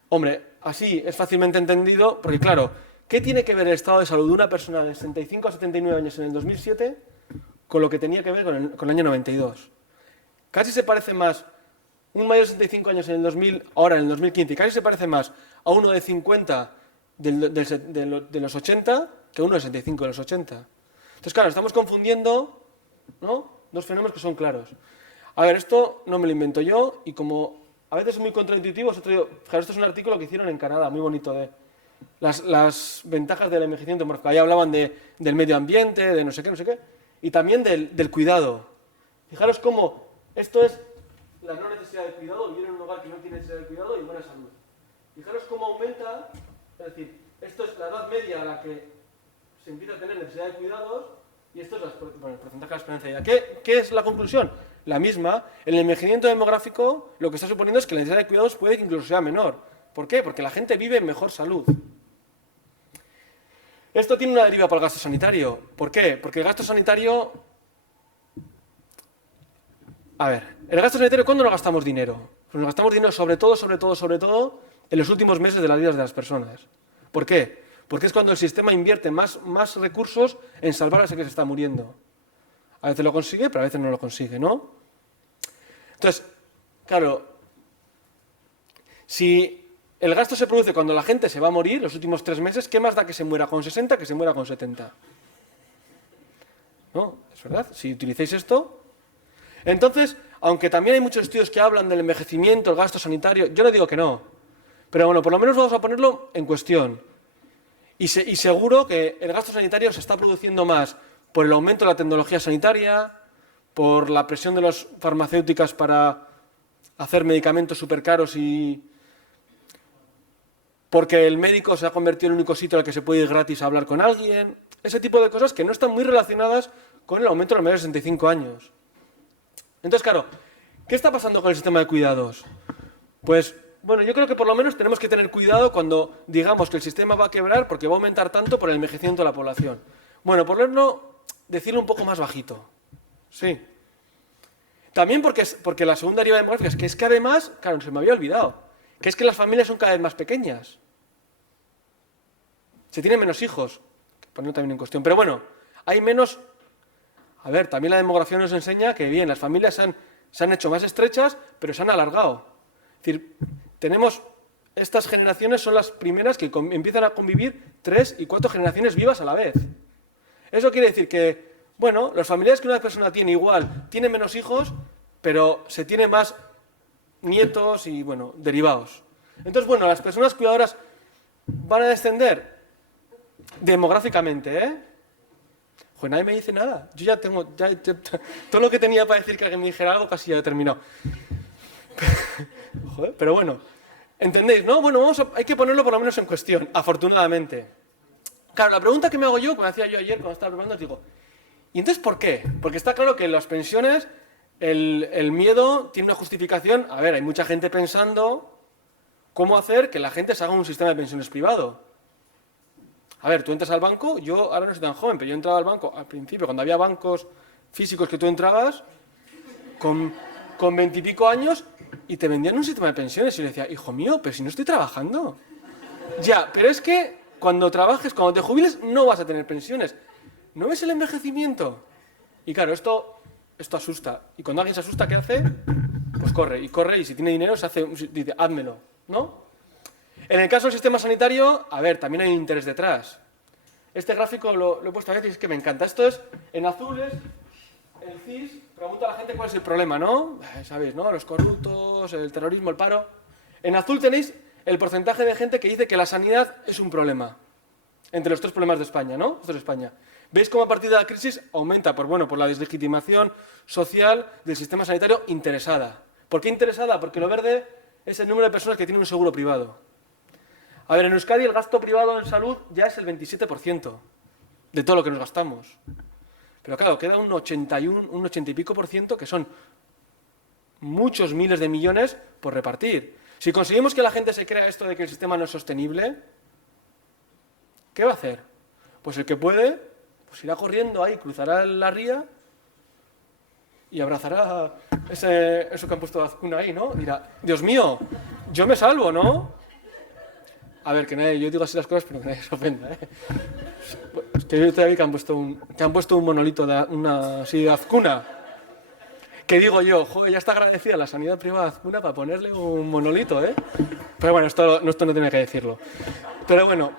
Hombre, así es fácilmente entendido, porque claro, ¿qué tiene que ver el estado de salud de una persona de 65 a 79 años en el 2007 con lo que tenía que ver con el año 92? Casi se parece más un mayor de 65 años en el 2000, ahora en el 2015, casi se parece más a uno de 50 de los 80 que a uno de 65 de los 80. Entonces, claro, estamos confundiendo, ¿no?, dos fenómenos que son claros. A ver, esto no me lo invento yo y como a veces es muy contraintuitivo, fijaros, esto es un artículo que hicieron en Canadá, muy bonito, de las ventajas del envejecimiento demográfico. Ahí hablaban del medio ambiente, de no sé qué, y también del cuidado. Fijaros cómo esto es la no necesidad de cuidado, vivir en un hogar que no tiene necesidad de cuidado y buena salud. Fijaros cómo aumenta, es decir, esto es la edad media a la que se empieza a tener necesidad de cuidados y esto es el porcentaje de la esperanza de vida. ¿Qué es la conclusión? La misma. El envejecimiento demográfico lo que está suponiendo es que la necesidad de cuidados puede que incluso sea menor. ¿Por qué? Porque la gente vive en mejor salud. Esto tiene una deriva para el gasto sanitario. ¿Por qué? Porque el gasto sanitario... A ver, el gasto sanitario, ¿cuándo no gastamos dinero? Pues nos gastamos dinero sobre todo en los últimos meses de las vidas de las personas. ¿Por qué? Porque es cuando el sistema invierte más recursos en salvar a ese que se está muriendo. A veces lo consigue, pero a veces no lo consigue, ¿no? Entonces, claro, si el gasto se produce cuando la gente se va a morir, los últimos 3 meses, ¿qué más da que se muera con 60 que se muera con 70? ¿No? ¿Es verdad? Si utilizáis esto... Entonces, aunque también hay muchos estudios que hablan del envejecimiento, el gasto sanitario, yo no digo que no, pero bueno, por lo menos vamos a ponerlo en cuestión. Y seguro que el gasto sanitario se está produciendo más por el aumento de la tecnología sanitaria, por la presión de las farmacéuticas para hacer medicamentos súper caros y porque el médico se ha convertido en el único sitio al que se puede ir gratis a hablar con alguien. Ese tipo de cosas que no están muy relacionadas con el aumento de los mayores de 65 años. Entonces, claro, ¿qué está pasando con el sistema de cuidados? Pues, bueno, yo creo que por lo menos tenemos que tener cuidado cuando digamos que el sistema va a quebrar porque va a aumentar tanto por el envejecimiento de la población. Bueno, por lo menos decirlo un poco más bajito. Sí. También porque la segunda deriva demográfica es que además, claro, se me había olvidado, que es que las familias son cada vez más pequeñas. Se tienen menos hijos, poniendo también en cuestión. Pero bueno, hay menos... A ver, también la demografía nos enseña que, bien, las familias se han hecho más estrechas, pero se han alargado. Es decir, tenemos... Estas generaciones son las primeras que empiezan a convivir 3 y 4 generaciones vivas a la vez. Eso quiere decir que, bueno, los familiares que una persona tiene igual, tienen menos hijos, pero se tiene más nietos y, bueno, derivados. Entonces, bueno, las personas cuidadoras van a descender demográficamente, ¿eh? Joder, nadie me dice nada. Yo ya tengo... todo lo que tenía para decir que alguien me dijera algo casi ya he terminado. Joder, pero bueno, ¿entendéis, no? Bueno, hay que ponerlo por lo menos en cuestión, afortunadamente. Claro, la pregunta que me hago yo, como hacía yo ayer cuando estaba preparando, es digo, ¿y entonces por qué? Porque está claro que en las pensiones el miedo tiene una justificación. A ver, hay mucha gente pensando cómo hacer que la gente se haga un sistema de pensiones privado. A ver, tú entras al banco, yo ahora no soy tan joven, pero yo entraba al banco al principio, cuando había bancos físicos que tú entrabas, con 20 y pico años, y te vendían un sistema de pensiones. Y yo le decía, hijo mío, pero si no estoy trabajando. Ya, pero es que cuando trabajes, cuando te jubiles, no vas a tener pensiones. ¿No ves el envejecimiento? Y claro, esto asusta. Y cuando alguien se asusta, ¿qué hace? Pues corre, y si tiene dinero, dice, házmelo, ¿no? En el caso del sistema sanitario, a ver, también hay un interés detrás. Este gráfico lo he puesto a veces y es que me encanta. Esto es, en azules, el CIS pregunta a la gente cuál es el problema, ¿no? Sabéis, ¿no? Los corruptos, el terrorismo, el paro. En azul tenéis el porcentaje de gente que dice que la sanidad es un problema. Entre los 3 problemas de España, ¿no? Esto es España. ¿Veis cómo a partir de la crisis aumenta? Por la deslegitimación social del sistema sanitario interesada. ¿Por qué interesada? Porque lo verde es el número de personas que tienen un seguro privado. A ver, en Euskadi el gasto privado en salud ya es el 27% de todo lo que nos gastamos. Pero claro, queda un 80 y pico por ciento que son muchos miles de millones por repartir. Si conseguimos que la gente se crea esto de que el sistema no es sostenible, ¿qué va a hacer? Pues el que puede, pues irá corriendo ahí, cruzará la ría y abrazará eso que han puesto de Azcuna ahí, ¿no? Dirá, Dios mío, yo me salvo, ¿no? A ver, yo digo así las cosas, pero que nadie se ofenda, ¿eh? Es que yo todavía que han puesto un monolito así de Azcuna. Que digo yo, joder, ya está agradecida la sanidad privada de Azcuna para ponerle un monolito, ¿eh? Pero bueno, esto no tiene que decirlo. Pero bueno,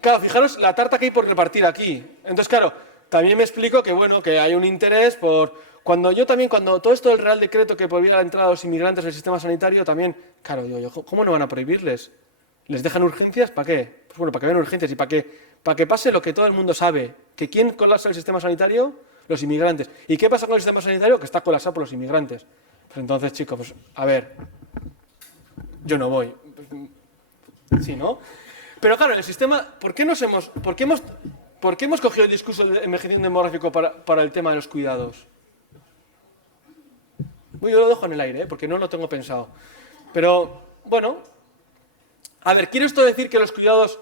claro, fijaros la tarta que hay por repartir aquí. Entonces, claro, también me explico que, bueno, que hay un interés por... Cuando todo esto del Real Decreto que prohibía la entrada de los inmigrantes en el sistema sanitario, también, claro, digo yo, ¿cómo no van a prohibirles? ¿Les dejan urgencias? ¿Para qué? Pues bueno, para que vean urgencias y para que pase lo que todo el mundo sabe, que ¿quién colapsa el sistema sanitario? Los inmigrantes. ¿Y qué pasa con el sistema sanitario? Que está colapsado por los inmigrantes. Pues entonces, chicos, pues a ver, yo no voy. Sí, ¿no? Pero claro, el sistema, ¿por qué hemos cogido el discurso del envejecimiento demográfico para el tema de los cuidados? Yo lo dejo en el aire, ¿eh? Porque no lo tengo pensado. Pero, bueno, a ver, ¿quiere esto decir que los cuidados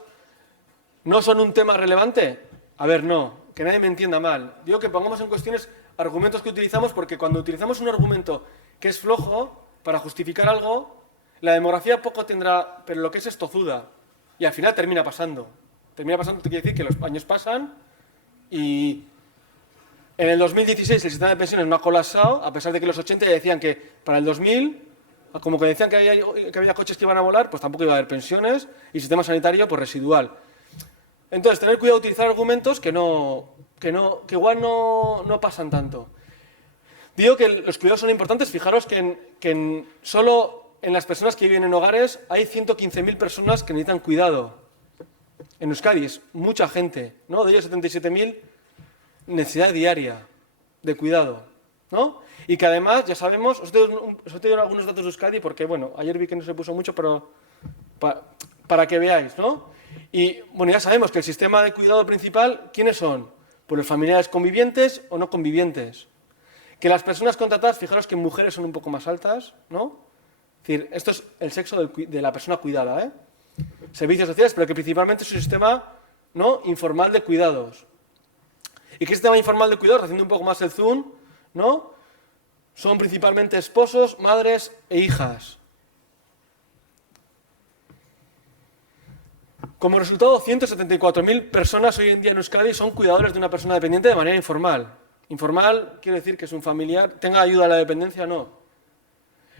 no son un tema relevante? A ver, no, que nadie me entienda mal. Digo que pongamos en cuestiones argumentos que utilizamos, porque cuando utilizamos un argumento que es flojo para justificar algo, la demografía poco tendrá, pero lo que es tozuda. Y al final termina pasando. Termina pasando quiere decir que los años pasan y en el 2016 el sistema de pensiones no ha colapsado, a pesar de que los 80 ya decían que para el 2000, como que decían que había coches que iban a volar, pues tampoco iba a haber pensiones y sistema sanitario pues residual. Entonces, tener cuidado de utilizar argumentos que igual no pasan tanto. Digo que los cuidados son importantes. Fijaros que solo en las personas que viven en hogares hay 115.000 personas que necesitan cuidado. En Euskadi es mucha gente, ¿no? De ellos 77.000 necesidad diaria de cuidado, ¿no? Y que además, ya sabemos, os he tenido algunos datos de Euskadi porque, bueno, ayer vi que no se puso mucho, pero para que veáis, ¿no? Y, bueno, ya sabemos que el sistema de cuidado principal, ¿quiénes son? Pues los familiares convivientes o no convivientes. Que las personas contratadas, fijaros que en mujeres son un poco más altas, ¿no? Es decir, esto es el sexo de la persona cuidada, ¿eh? Servicios sociales, pero que principalmente es un sistema, ¿no?, informal de cuidados. ¿Y qué sistema informal de cuidados? Haciendo un poco más el zoom, ¿no? Son principalmente esposos, madres e hijas. Como resultado, 174.000 personas hoy en día en Euskadi son cuidadores de una persona dependiente de manera informal. Informal quiere decir que es un familiar, tenga ayuda a la dependencia, no.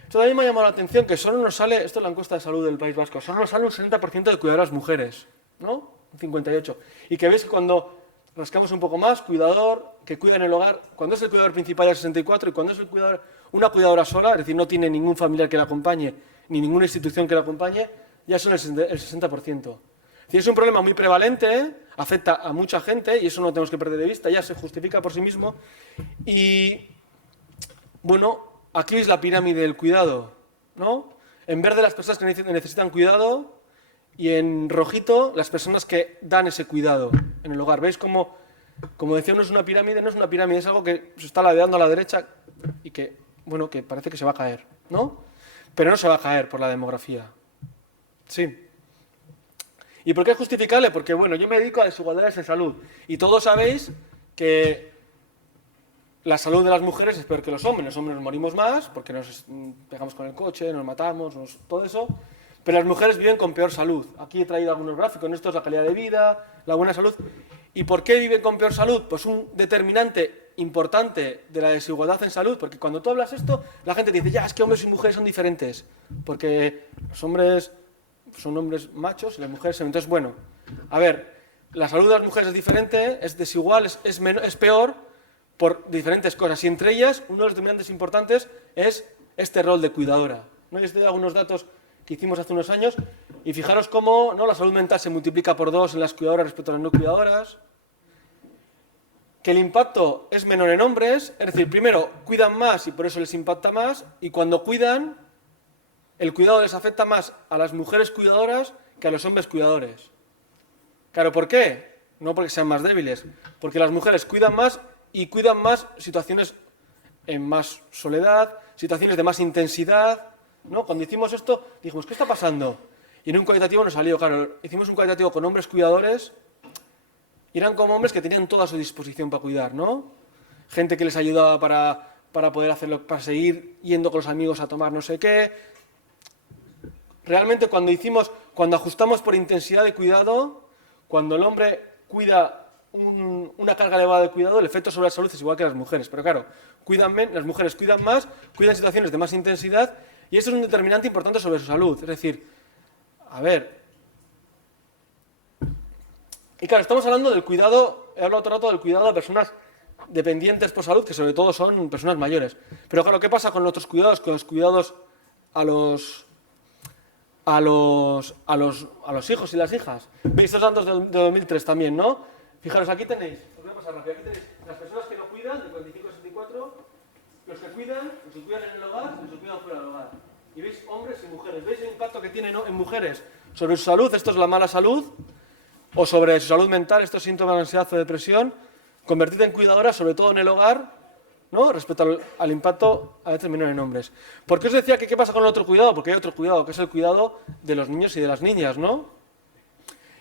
Esto también me ha llamado la atención que solo nos sale, esto es la encuesta de salud del País Vasco, solo nos sale un 60% de cuidadoras mujeres, ¿no? Un 58%. Y que veis que cuando rascamos un poco más, cuidador, que cuida en el hogar, cuando es el cuidador principal es 64% y cuando es una cuidadora sola, es decir, no tiene ningún familiar que la acompañe, ni ninguna institución que la acompañe, ya son el 60%. Es decir, es un problema muy prevalente, ¿eh? Afecta a mucha gente y eso no lo tenemos que perder de vista, ya se justifica por sí mismo. Y, bueno, aquí veis la pirámide del cuidado, ¿no? En verde las personas que necesitan cuidado y en rojito las personas que dan ese cuidado en el hogar. ¿Veis cómo decía, no es una pirámide, es algo que se está ladeando a la derecha y que, bueno, que parece que se va a caer, ¿no? Pero no se va a caer por la demografía. Sí. ¿Y por qué es justificable? Porque, bueno, yo me dedico a desigualdades en salud y todos sabéis que la salud de las mujeres es peor que los hombres. Los hombres nos morimos más porque nos pegamos con el coche, nos matamos, todo eso, pero las mujeres viven con peor salud. Aquí he traído algunos gráficos, esto es la calidad de vida, la buena salud. ¿Y por qué viven con peor salud? Pues un determinante importante de la desigualdad en salud, porque cuando tú hablas esto, la gente dice, ya, es que hombres y mujeres son diferentes, porque los hombres son hombres machos y las mujeres son... Entonces, bueno, a ver, la salud de las mujeres es diferente, es desigual, es peor por diferentes cosas. Y entre ellas, uno de los determinantes importantes es este rol de cuidadora, ¿no? Yo os doy algunos datos que hicimos hace unos años, y fijaros cómo, ¿no?, la salud mental se multiplica por 2 en las cuidadoras respecto a las no cuidadoras, que el impacto es menor en hombres, es decir, primero cuidan más y por eso les impacta más, y cuando cuidan, el cuidado les afecta más a las mujeres cuidadoras que a los hombres cuidadores. Claro, ¿por qué? No porque sean más débiles, porque las mujeres cuidan más y cuidan más situaciones en más soledad, situaciones de más intensidad, ¿no? Cuando hicimos esto, dijimos, ¿qué está pasando? Y en un cualitativo nos salió, claro, hicimos un cualitativo con hombres cuidadores, y eran como hombres que tenían toda a su disposición para cuidar, ¿no? Gente que les ayudaba para poder hacerlo, para seguir yendo con los amigos a tomar no sé qué. Realmente cuando ajustamos por intensidad de cuidado, cuando el hombre cuida una carga elevada de cuidado, el efecto sobre la salud es igual que las mujeres. Pero claro, las mujeres cuidan más, cuidan situaciones de más intensidad, y esto es un determinante importante sobre su salud. Es decir, a ver... Y claro, estamos hablando del cuidado, he hablado todo el rato del cuidado a personas dependientes por salud, que sobre todo son personas mayores. Pero claro, ¿qué pasa con otros cuidados? Con los cuidados a los hijos y las hijas. ¿Veis estos datos de 2003 también, no? Fijaros, aquí tenéis, os voy a pasar rápido, aquí tenéis las personas que no cuidan, de 45 a 64, los que cuidan en el hogar, los que cuidan fuera del hogar. Y veis hombres y mujeres. ¿Veis el impacto que tienen en mujeres sobre su salud? Esto es la mala salud. O sobre su salud mental, estos síntomas de ansiedad o depresión, convertida en cuidadora, sobre todo en el hogar, ¿no?, respecto al impacto a veces menor en hombres. ¿Por qué os decía que qué pasa con el otro cuidado? Porque hay otro cuidado, que es el cuidado de los niños y de las niñas, ¿no?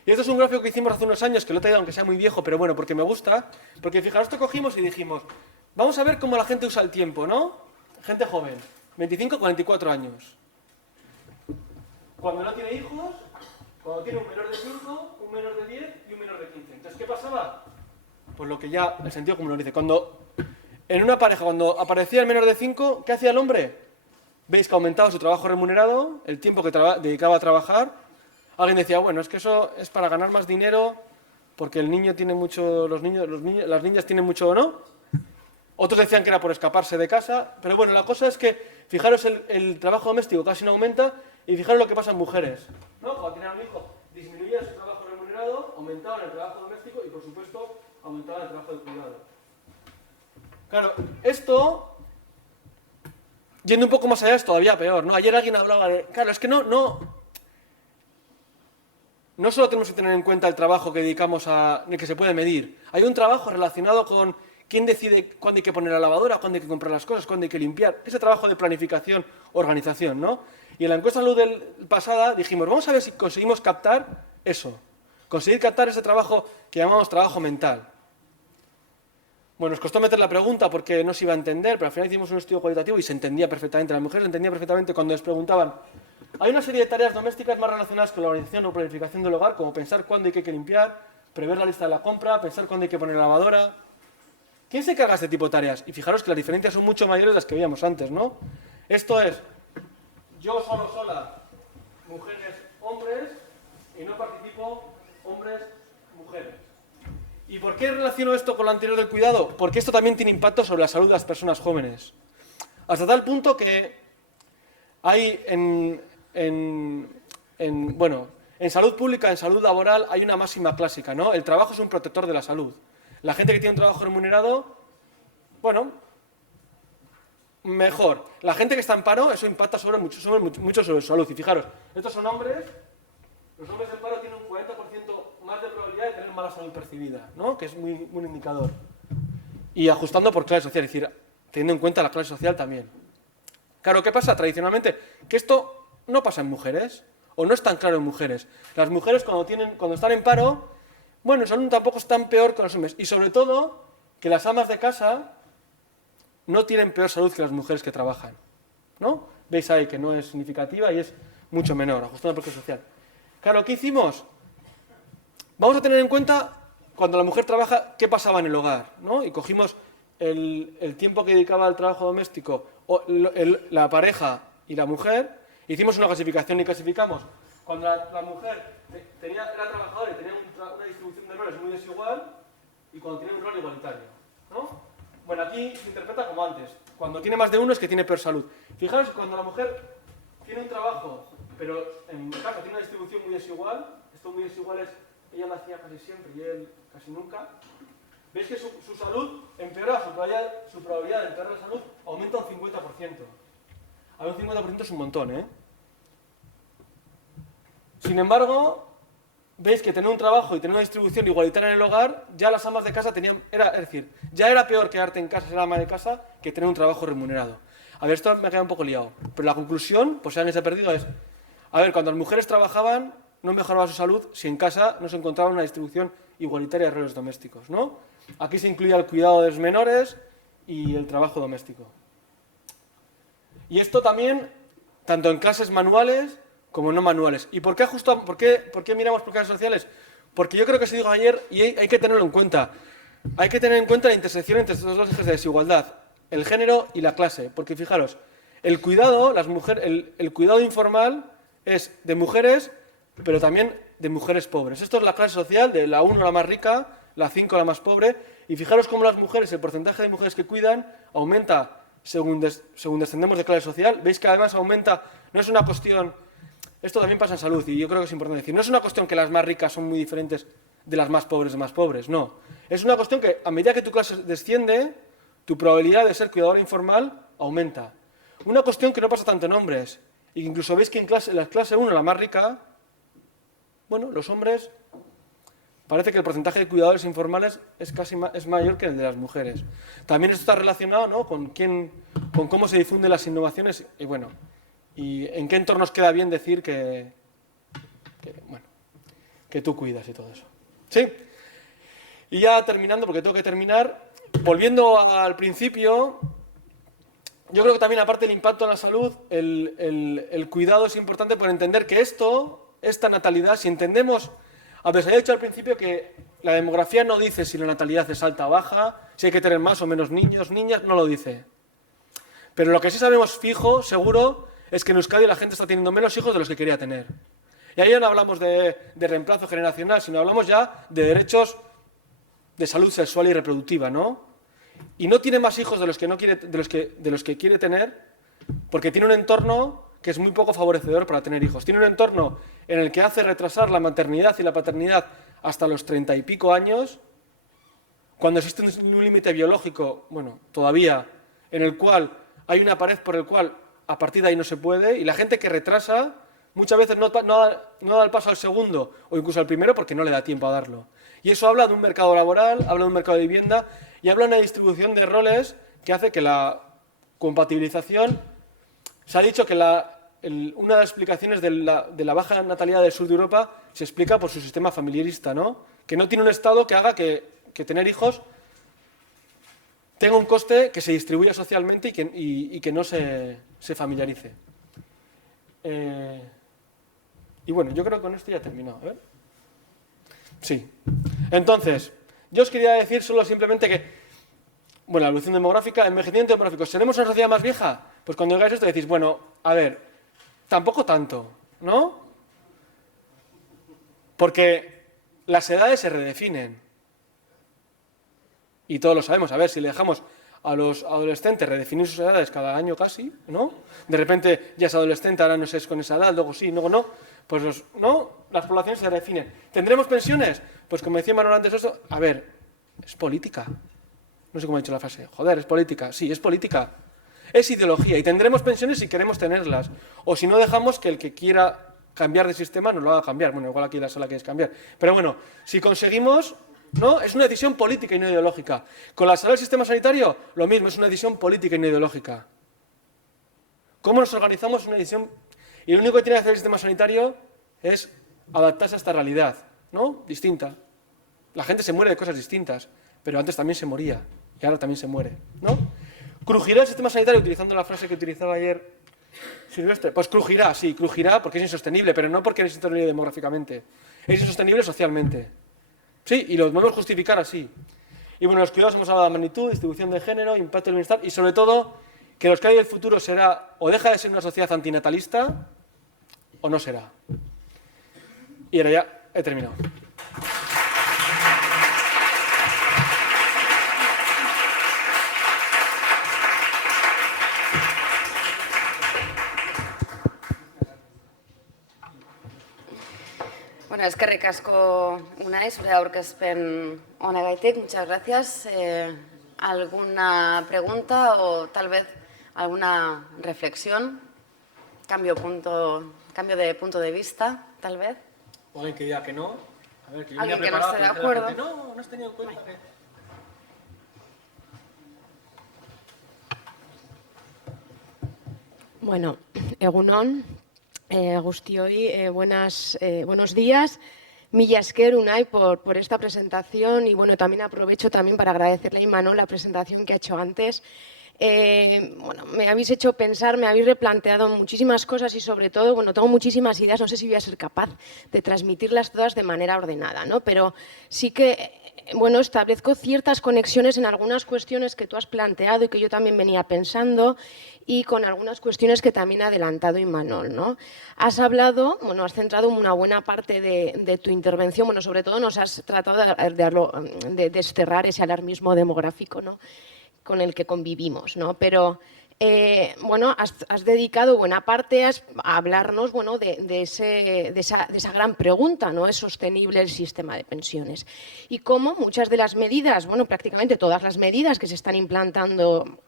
Y esto es un gráfico que hicimos hace unos años, que lo he traído aunque sea muy viejo, pero bueno, porque me gusta, porque fijaros, esto cogimos y dijimos, vamos a ver cómo la gente usa el tiempo, ¿no? Gente joven, 25 a 44 años. Cuando no tiene hijos, cuando tiene un menor de 5, un menor de 10 y un menor de 15. Entonces, ¿qué pasaba? Pues lo que ya el sentido común nos dice. En una pareja, cuando aparecía el menor de 5, ¿qué hacía el hombre? Veis que aumentaba su trabajo remunerado, el tiempo que dedicaba a trabajar. Alguien decía, bueno, es que eso es para ganar más dinero, porque el niño tiene mucho, las niñas tienen mucho, ¿no? Otros decían que era por escaparse de casa, pero bueno, la cosa es que, fijaros, el trabajo doméstico casi no aumenta, y fijaros lo que pasa en mujeres, ¿no? Cuando tenían un hijo, disminuía su trabajo remunerado, aumentaba el trabajo doméstico y, por supuesto, aumentaba el trabajo de cuidado. Claro, esto, yendo un poco más allá, es todavía peor, ¿no? Ayer alguien hablaba de... Claro, es que no solo tenemos que tener en cuenta el trabajo que dedicamos que se puede medir. Hay un trabajo relacionado con quién decide cuándo hay que poner la lavadora, cuándo hay que comprar las cosas, cuándo hay que limpiar. Ese trabajo de planificación, organización, ¿no? Y en la encuesta de salud pasada dijimos, vamos a ver si conseguimos captar eso. Conseguir captar ese trabajo que llamamos trabajo mental. Bueno, nos costó meter la pregunta porque no se iba a entender, pero al final hicimos un estudio cualitativo y se entendía perfectamente. Las mujeres entendían perfectamente cuando les preguntaban. Hay una serie de tareas domésticas más relacionadas con la organización o planificación del hogar, como pensar cuándo hay que limpiar, prever la lista de la compra, pensar cuándo hay que poner la lavadora. ¿Quién se encarga de este tipo de tareas? Y fijaros que las diferencias son mucho mayores de las que veíamos antes, ¿no? Esto es, yo solo, sola, mujeres, hombres, y no participo, hombres, mujeres. ¿Y por qué relaciono esto con lo anterior del cuidado? Porque esto también tiene impacto sobre la salud de las personas jóvenes. Hasta tal punto que hay en salud pública, en salud laboral, hay una máxima clásica, ¿no? El trabajo es un protector de la salud. La gente que tiene un trabajo remunerado, bueno, mejor. La gente que está en paro, eso impacta mucho sobre su salud. Y fijaros, estos son hombres, los hombres en paro tienen un 40% más de probabilidad de tener mala salud percibida, ¿no? Que es muy un indicador. Y ajustando por clase social, es decir, teniendo en cuenta la clase social también. Claro, ¿qué pasa? Tradicionalmente, que esto no pasa en mujeres, o no es tan claro en mujeres. Las mujeres cuando están en paro, bueno, salud tampoco es tan peor que los hombres. Y sobre todo, que las amas de casa no tienen peor salud que las mujeres que trabajan, ¿no? Veis ahí que no es significativa y es mucho menor, ajustando por clase social. Claro, ¿qué hicimos? Vamos a tener en cuenta, cuando la mujer trabaja, qué pasaba en el hogar, ¿no? Y cogimos el tiempo que dedicaba al trabajo doméstico la pareja y la mujer, hicimos una clasificación y clasificamos. Cuando la mujer era trabajadora y tenía una distribución de roles muy desigual, y cuando tiene un rol igualitario, ¿no? Bueno, aquí se interpreta como antes. Cuando tiene más de uno es que tiene peor salud. Fijaros, cuando la mujer tiene un trabajo pero en casa tiene una distribución muy desigual. Esto muy desigual es, ella lo hacía casi siempre y él casi nunca. Veis que su salud empeora, su probabilidad de empeorar la salud aumenta un 50%. A ver, un 50% es un montón, ¿eh? Sin embargo, veis que tener un trabajo y tener una distribución igualitaria en el hogar, ya las amas de casa tenían, es decir, ya era peor quedarte en casa, ser ama de casa, que tener un trabajo remunerado. A ver, esto me ha quedado un poco liado, pero la conclusión, pues si alguien se ha perdido, es, a ver, cuando las mujeres trabajaban, no mejoraba su salud si en casa no se encontraba una distribución igualitaria de roles domésticos, ¿no? Aquí se incluía el cuidado de los menores y el trabajo doméstico. Y esto también, tanto en clases manuales como no manuales. ¿Y por qué miramos por clases sociales? Porque yo creo que se dijo ayer, y hay que tenerlo en cuenta. Hay que tener en cuenta la intersección entre estos dos ejes de desigualdad, el género y la clase. Porque fijaros, el cuidado, el cuidado informal es de mujeres, pero también de mujeres pobres. Esto es la clase social, de la 1 la más rica, la 5 la más pobre. Y fijaros cómo las mujeres, el porcentaje de mujeres que cuidan, aumenta según descendemos de clase social. Veis que además aumenta, no es una cuestión... Esto también pasa en salud y yo creo que es importante decir. No es una cuestión que las más ricas son muy diferentes de las más pobres no. Es una cuestión que a medida que tu clase desciende, tu probabilidad de ser cuidadora informal aumenta. Una cuestión que no pasa tanto en hombres. Y que incluso veis que en la clase 1, la más rica, bueno, los hombres, parece que el porcentaje de cuidadores informales es mayor que el de las mujeres. También esto está relacionado, ¿no?, con cómo se difunden las innovaciones y bueno, y en qué entornos queda bien decir que tú cuidas y todo eso. ¿Sí? Y ya terminando, porque tengo que terminar, volviendo al principio, yo creo que también aparte del impacto en la salud, el cuidado es importante por entender que esta natalidad, si entendemos, a ver, se había dicho al principio que la demografía no dice si la natalidad es alta o baja, si hay que tener más o menos niños, niñas, no lo dice. Pero lo que sí sabemos fijo, seguro, es que en Euskadi la gente está teniendo menos hijos de los que quería tener. Y ahí ya no hablamos de reemplazo generacional, sino hablamos ya de derechos de salud sexual y reproductiva, ¿no? Y no tiene más hijos de los que quiere tener, porque tiene un entorno que es muy poco favorecedor para tener hijos. Tiene un entorno en el que hace retrasar la maternidad y la paternidad hasta los 30 y pico años, cuando existe un límite biológico, bueno, todavía, en el cual hay una pared por el cual a partir de ahí no se puede, y la gente que retrasa muchas veces no da el paso al segundo o incluso al primero porque no le da tiempo a darlo. Y eso habla de un mercado laboral, habla de un mercado de vivienda y habla de una distribución de roles que hace que la compatibilización... Se ha dicho que una de las explicaciones de la baja natalidad del sur de Europa se explica por su sistema familiarista, ¿no? Que no tiene un Estado que haga que tener hijos tenga un coste que se distribuya socialmente y que no se familiarice. Y bueno, yo creo que con esto ya he terminado. A ver. Sí. Entonces, yo os quería decir solo simplemente que, bueno, la evolución demográfica, envejecimiento demográfico. ¿Seremos una sociedad más vieja? Pues cuando digáis esto decís, bueno, a ver, tampoco tanto, ¿no? Porque las edades se redefinen. Y todos lo sabemos. A ver, si le dejamos a los adolescentes redefinir sus edades cada año casi, ¿no? De repente ya es adolescente, ahora no es con esa edad, luego sí, luego no. Pues las poblaciones se redefinen. ¿Tendremos pensiones? Pues como decía Manuel antes, eso, a ver, es política. No sé cómo ha dicho la frase. Joder, es política. Sí, es política. Es ideología. Y tendremos pensiones si queremos tenerlas. O si no dejamos que el que quiera cambiar de sistema nos lo haga cambiar. Bueno, igual aquí en la sala quieres cambiar. Pero bueno, si conseguimos... ¿No? Es una decisión política y no ideológica. Con la salud del sistema sanitario, lo mismo, es una decisión política y no ideológica. ¿Cómo nos organizamos? Es una decisión... Y lo único que tiene que hacer el sistema sanitario es adaptarse a esta realidad, ¿no? Distinta. La gente se muere de cosas distintas, pero antes también se moría y ahora también se muere, ¿no? ¿Crujirá el sistema sanitario utilizando la frase que utilizaba ayer Silvestre? Pues crujirá, sí, crujirá porque es insostenible, pero no porque es insostenible demográficamente. Es insostenible socialmente. Sí, y lo podemos justificar así. Y bueno, los cuidados hemos hablado de magnitud, distribución de género, impacto del bienestar y sobre todo que los que hay del futuro será o deja de ser una sociedad antinatalista o no será. Y ahora ya he terminado. Bueno, eskerrik asko Unai, zure aurkezpen honegaitik, muchas gracias. ¿Alguna pregunta o tal vez alguna reflexión? Cambio de punto de vista, tal vez. O alguien que diga que no. A ver, que yo Alguien venía que no preparado, esté de que dice la acuerdo. gente, no, no has tenido en cuenta que... Bueno, egunon, guztioi, buenos días. Mila esker, Unai, por esta presentación y bueno, también aprovecho también para agradecerle a Imanol la presentación que ha hecho antes. Bueno, me habéis hecho pensar, me habéis replanteado muchísimas cosas y sobre todo, bueno, tengo muchísimas ideas, no sé si voy a ser capaz de transmitirlas todas de manera ordenada, ¿no? Pero sí que, bueno, establezco ciertas conexiones en algunas cuestiones que tú has planteado y que yo también venía pensando y con algunas cuestiones que también ha adelantado Imanol, ¿no? Has hablado, bueno, has centrado una buena parte de tu intervención, bueno, sobre todo nos has tratado de desterrar ese alarmismo demográfico, ¿no?, con el que convivimos, ¿no? Pero bueno, has dedicado buena parte a hablarnos, bueno, de esa gran pregunta, ¿no? ¿Es sostenible el sistema de pensiones? Y cómo muchas de las medidas, bueno, prácticamente todas las medidas que se están implantando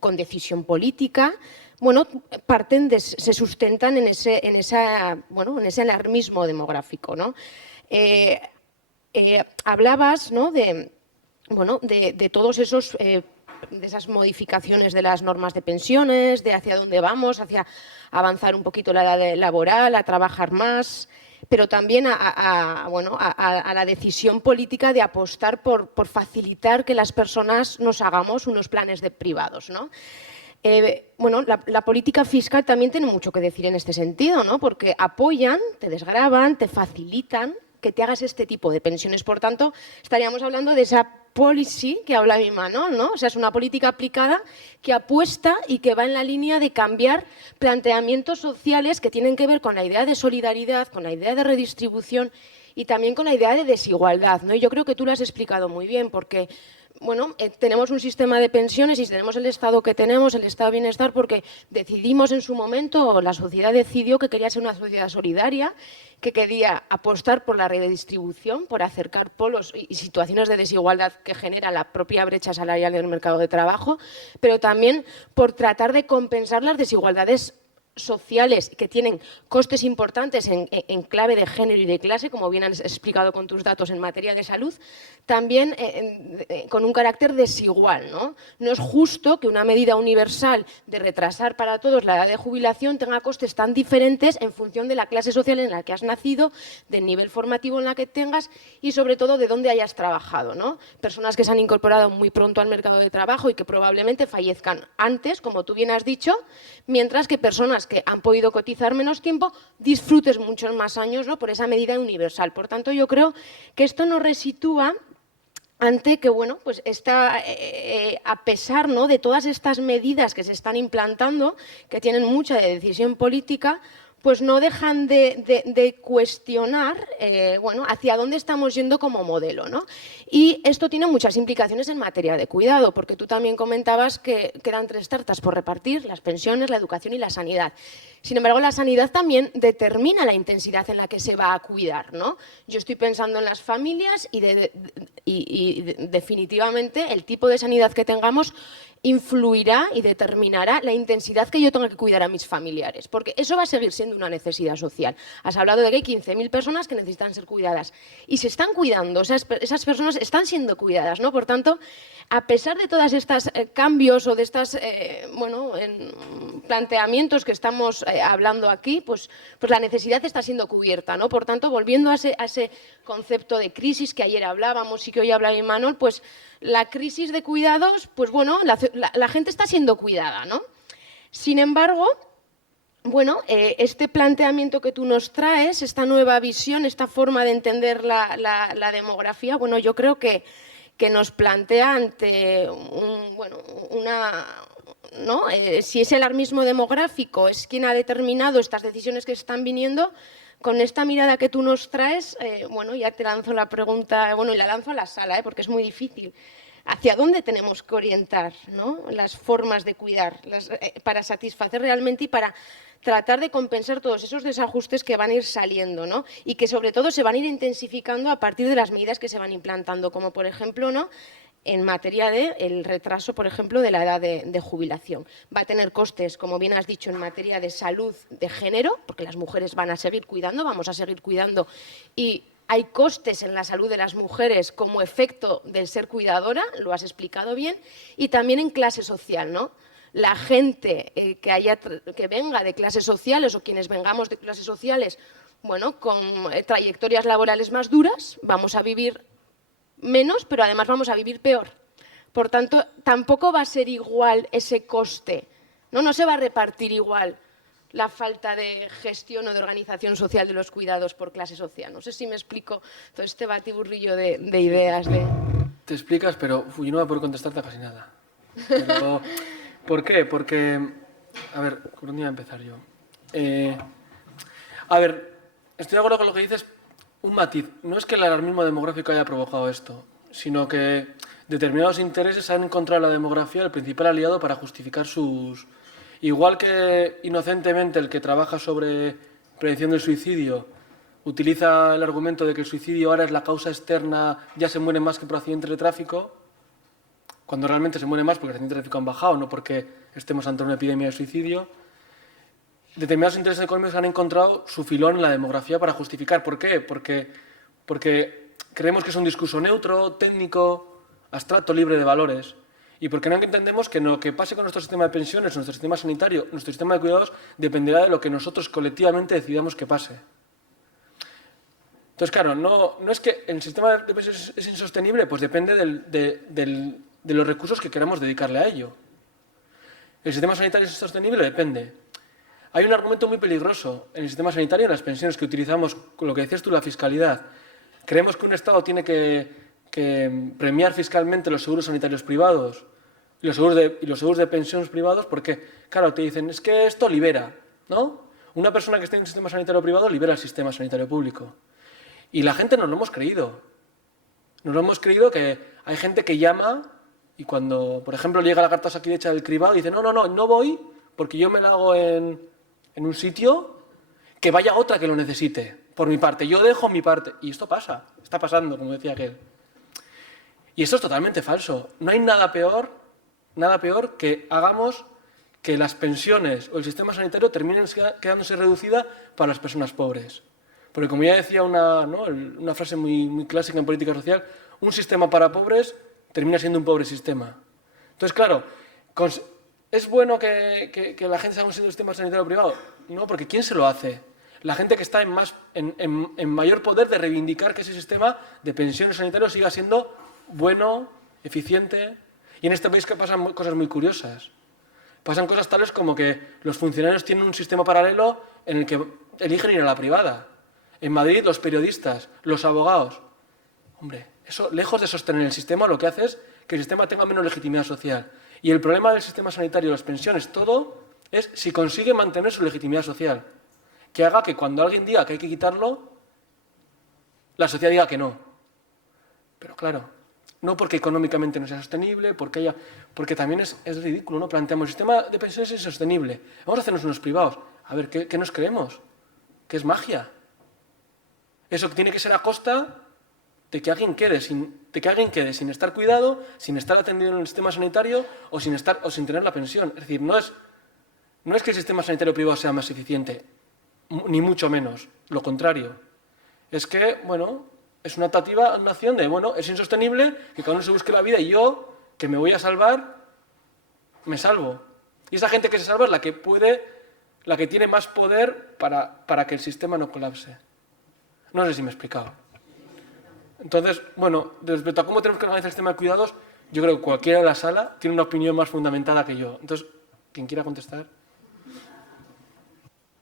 con decisión política, bueno, se sustentan en ese alarmismo demográfico, ¿no? Hablabas, ¿no?, de todos esos de esas modificaciones de las normas de pensiones, de hacia dónde vamos, hacia avanzar un poquito la edad laboral, a trabajar más, pero también a la decisión política de apostar por facilitar que las personas nos hagamos unos planes de privados, ¿no? Bueno, la política fiscal también tiene mucho que decir en este sentido, ¿no? Porque apoyan, te desgravan, te facilitan que te hagas este tipo de pensiones. Por tanto, estaríamos hablando de esa policy que habla Imanol, ¿no? O sea, es una política aplicada que apuesta y que va en la línea de cambiar planteamientos sociales que tienen que ver con la idea de solidaridad, con la idea de redistribución y también con la idea de desigualdad, ¿no? Y yo creo que tú lo has explicado muy bien, porque bueno, tenemos un sistema de pensiones y tenemos el Estado que tenemos, el Estado de Bienestar, porque decidimos en su momento, la sociedad decidió que quería ser una sociedad solidaria, que quería apostar por la redistribución, por acercar polos y situaciones de desigualdad que genera la propia brecha salarial en el mercado de trabajo, pero también por tratar de compensar las desigualdades sociales que tienen costes importantes en clave de género y de clase, como bien has explicado con tus datos en materia de salud, también con un carácter desigual, ¿no? No es justo que una medida universal de retrasar para todos la edad de jubilación tenga costes tan diferentes en función de la clase social en la que has nacido, del nivel formativo en la que tengas y sobre todo de dónde hayas trabajado, ¿no? Personas que se han incorporado muy pronto al mercado de trabajo y que probablemente fallezcan antes, como tú bien has dicho, mientras que personas que han podido cotizar menos tiempo disfrutes muchos más años, ¿no?, por esa medida universal. Por tanto, yo creo que esto nos resitúa ante que, bueno, pues a pesar, ¿no?, de todas estas medidas que se están implantando, que tienen mucha de decisión política, pues no dejan de cuestionar, bueno, hacia dónde estamos yendo como modelo, ¿no? Y esto tiene muchas implicaciones en materia de cuidado, porque tú también comentabas que quedan 3 tartas por repartir: las pensiones, la educación y la sanidad. Sin embargo, la sanidad también determina la intensidad en la que se va a cuidar, ¿no? Yo estoy pensando en las familias y definitivamente el tipo de sanidad que tengamos influirá y determinará la intensidad que yo tenga que cuidar a mis familiares, porque eso va a seguir siendo una necesidad social. Has hablado de que hay 15.000 personas que necesitan ser cuidadas y se están cuidando, esas personas están siendo cuidadas, ¿no? Por tanto, a pesar de todos estos cambios o de estos planteamientos que estamos hablando aquí, pues la necesidad está siendo cubierta, ¿no? Por tanto, volviendo a ese concepto de crisis que ayer hablábamos y que hoy hablaba Imanol, pues la crisis de cuidados, pues bueno, la gente está siendo cuidada, ¿no? Sin embargo, bueno, este planteamiento que tú nos traes, esta nueva visión, esta forma de entender la demografía, bueno, yo creo que nos plantea ante ¿no? Si ese alarmismo demográfico es quien ha determinado estas decisiones que están viniendo, con esta mirada que tú nos traes, bueno, ya te lanzo la pregunta, bueno, y la lanzo a la sala, porque es muy difícil. hacia dónde tenemos que orientar, ¿no?, las formas de cuidar para satisfacer realmente y para tratar de compensar todos esos desajustes que van a ir saliendo, ¿no?, y que sobre todo se van a ir intensificando a partir de las medidas que se van implantando, como por ejemplo, ¿no?, en materia del retraso, por ejemplo, de la edad de jubilación. Va a tener costes, como bien has dicho, en materia de salud de género, porque las mujeres van a seguir cuidando, vamos a seguir cuidando, y hay costes en la salud de las mujeres como efecto del ser cuidadora, lo has explicado bien, y también en clase social, ¿no? La gente que venga de clases sociales o quienes vengamos de clases sociales, bueno, con trayectorias laborales más duras, vamos a vivir menos, pero además vamos a vivir peor. Por tanto, tampoco va a ser igual ese coste, no se va a repartir igual la falta de gestión o de organización social de los cuidados por clase social. No sé si me explico todo este batiburrillo de ideas. Te explicas, pero yo no voy a poder contestarte a casi nada. Pero, ¿por qué? Porque, a ver, ¿por dónde iba a empezar yo? A ver, estoy de acuerdo con lo que dices. Un matiz, no es que el alarmismo demográfico haya provocado esto, sino que determinados intereses han encontrado en la demografía el principal aliado para justificar sus... Igual que inocentemente el que trabaja sobre prevención del suicidio utiliza el argumento de que el suicidio ahora es la causa externa, ya se mueren más que por accidentes de tráfico, cuando realmente se mueren más porque los accidentes de tráfico han bajado, no porque estemos ante una epidemia de suicidio. Determinados intereses económicos han encontrado su filón en la demografía para justificar. ¿Por qué? Porque creemos que es un discurso neutro, técnico, abstracto, libre de valores. Y porque no entendemos que lo que pase con nuestro sistema de pensiones, nuestro sistema sanitario, nuestro sistema de cuidados, dependerá de lo que nosotros colectivamente decidamos que pase. Entonces, claro, no es que el sistema de pensiones es insostenible, pues depende de los recursos que queramos dedicarle a ello. ¿El sistema sanitario es insostenible? Depende. Hay un argumento muy peligroso en el sistema sanitario, en las pensiones que utilizamos, con lo que decías tú, la fiscalidad. Creemos que un Estado tiene que premiar fiscalmente los seguros sanitarios privados y los seguros de pensiones privados porque, claro, te dicen, es que esto libera, ¿no? Una persona que esté en un sistema sanitario privado libera el sistema sanitario público. Y la gente nos lo hemos creído. Nos lo hemos creído que hay gente que llama y cuando, por ejemplo, llega la carta Osakidetza del cribado, dice, no voy porque yo me la hago en un sitio, que vaya otra que lo necesite, por mi parte. Yo dejo mi parte. Y esto pasa, está pasando, como decía aquel. Y esto es totalmente falso. No hay nada peor que hagamos que las pensiones o el sistema sanitario terminen quedándose reducida para las personas pobres. Porque como ya decía una frase muy clásica en política social, un sistema para pobres termina siendo un pobre sistema. Entonces, claro, ¿es bueno que la gente se haga un sistema sanitario privado? No, porque ¿quién se lo hace? La gente que está en mayor poder de reivindicar que ese sistema de pensiones sanitarios siga siendo bueno, eficiente. Y en este país que pasan cosas muy curiosas. Pasan cosas tales como que los funcionarios tienen un sistema paralelo en el que eligen ir a la privada. En Madrid, los periodistas, los abogados. Hombre, eso, lejos de sostener el sistema, lo que hace es que el sistema tenga menos legitimidad social. Y el problema del sistema sanitario, las pensiones, todo, es si consigue mantener su legitimidad social. Que haga que cuando alguien diga que hay que quitarlo, la sociedad diga que no. Pero claro, no porque económicamente no sea sostenible, porque también es ridículo, ¿no? Planteamos, el sistema de pensiones es insostenible. Vamos a hacernos unos privados. A ver, ¿qué nos creemos? ¿Qué es magia? Eso tiene que ser a costa de que alguien quede sin estar cuidado, sin estar atendido en el sistema sanitario o sin tener la pensión. Es decir, no es que el sistema sanitario privado sea más eficiente, ni mucho menos, lo contrario. Es que, es una acción de, es insostenible, que cada uno se busque la vida y yo, que me voy a salvar, me salvo. Y esa gente que se salva es la que tiene más poder para que el sistema no colapse. No sé si me he explicado. Entonces, respecto a cómo tenemos que organizar el sistema de cuidados, yo creo que cualquiera de la sala tiene una opinión más fundamentada que yo. Entonces, quien quiera contestar.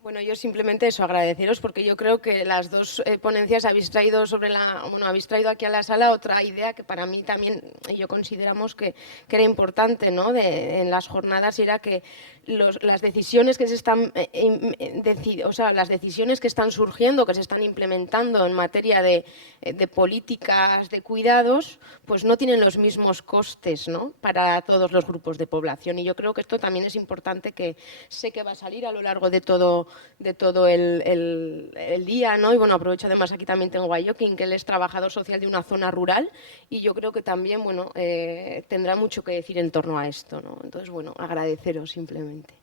Bueno, yo simplemente eso, agradeceros, porque yo creo que las dos ponencias habéis traído habéis traído aquí a la sala otra idea que para mí también yo consideramos que era importante, ¿no? En las jornadas, y era que las decisiones que se están las decisiones que están surgiendo, que se están implementando en materia de políticas de cuidados, pues no tienen los mismos costes, ¿no? Para todos los grupos de población, y yo creo que esto también es importante, que sé que va a salir a lo largo de todo el día, ¿no? Y bueno, aprovecho además, aquí también tengo a Joaquín, que él es trabajador social de una zona rural, y yo creo que también, bueno, tendrá mucho que decir en torno a esto, ¿no? Entonces, bueno, agradeceros simplemente.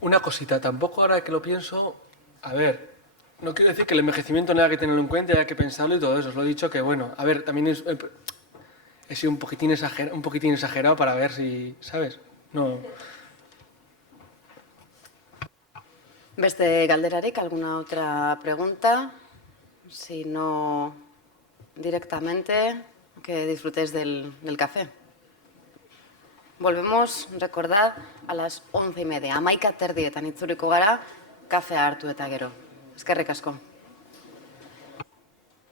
Una cosita, tampoco ahora que lo pienso, a ver, no quiero decir que el envejecimiento no haya que tenerlo en cuenta, haya que pensarlo y todo eso, os lo he dicho que, bueno, a ver, también he sido un poquitín exagerado para ver si, ¿sabes? No... Beste galderarik, alguna otra pregunta? Si no, directamente, que disfrutéis del café. Volvemos, recordad, a las 11:30. 11:30 itzuliko gara, kafea hartu eta gero. Eskerrik asko.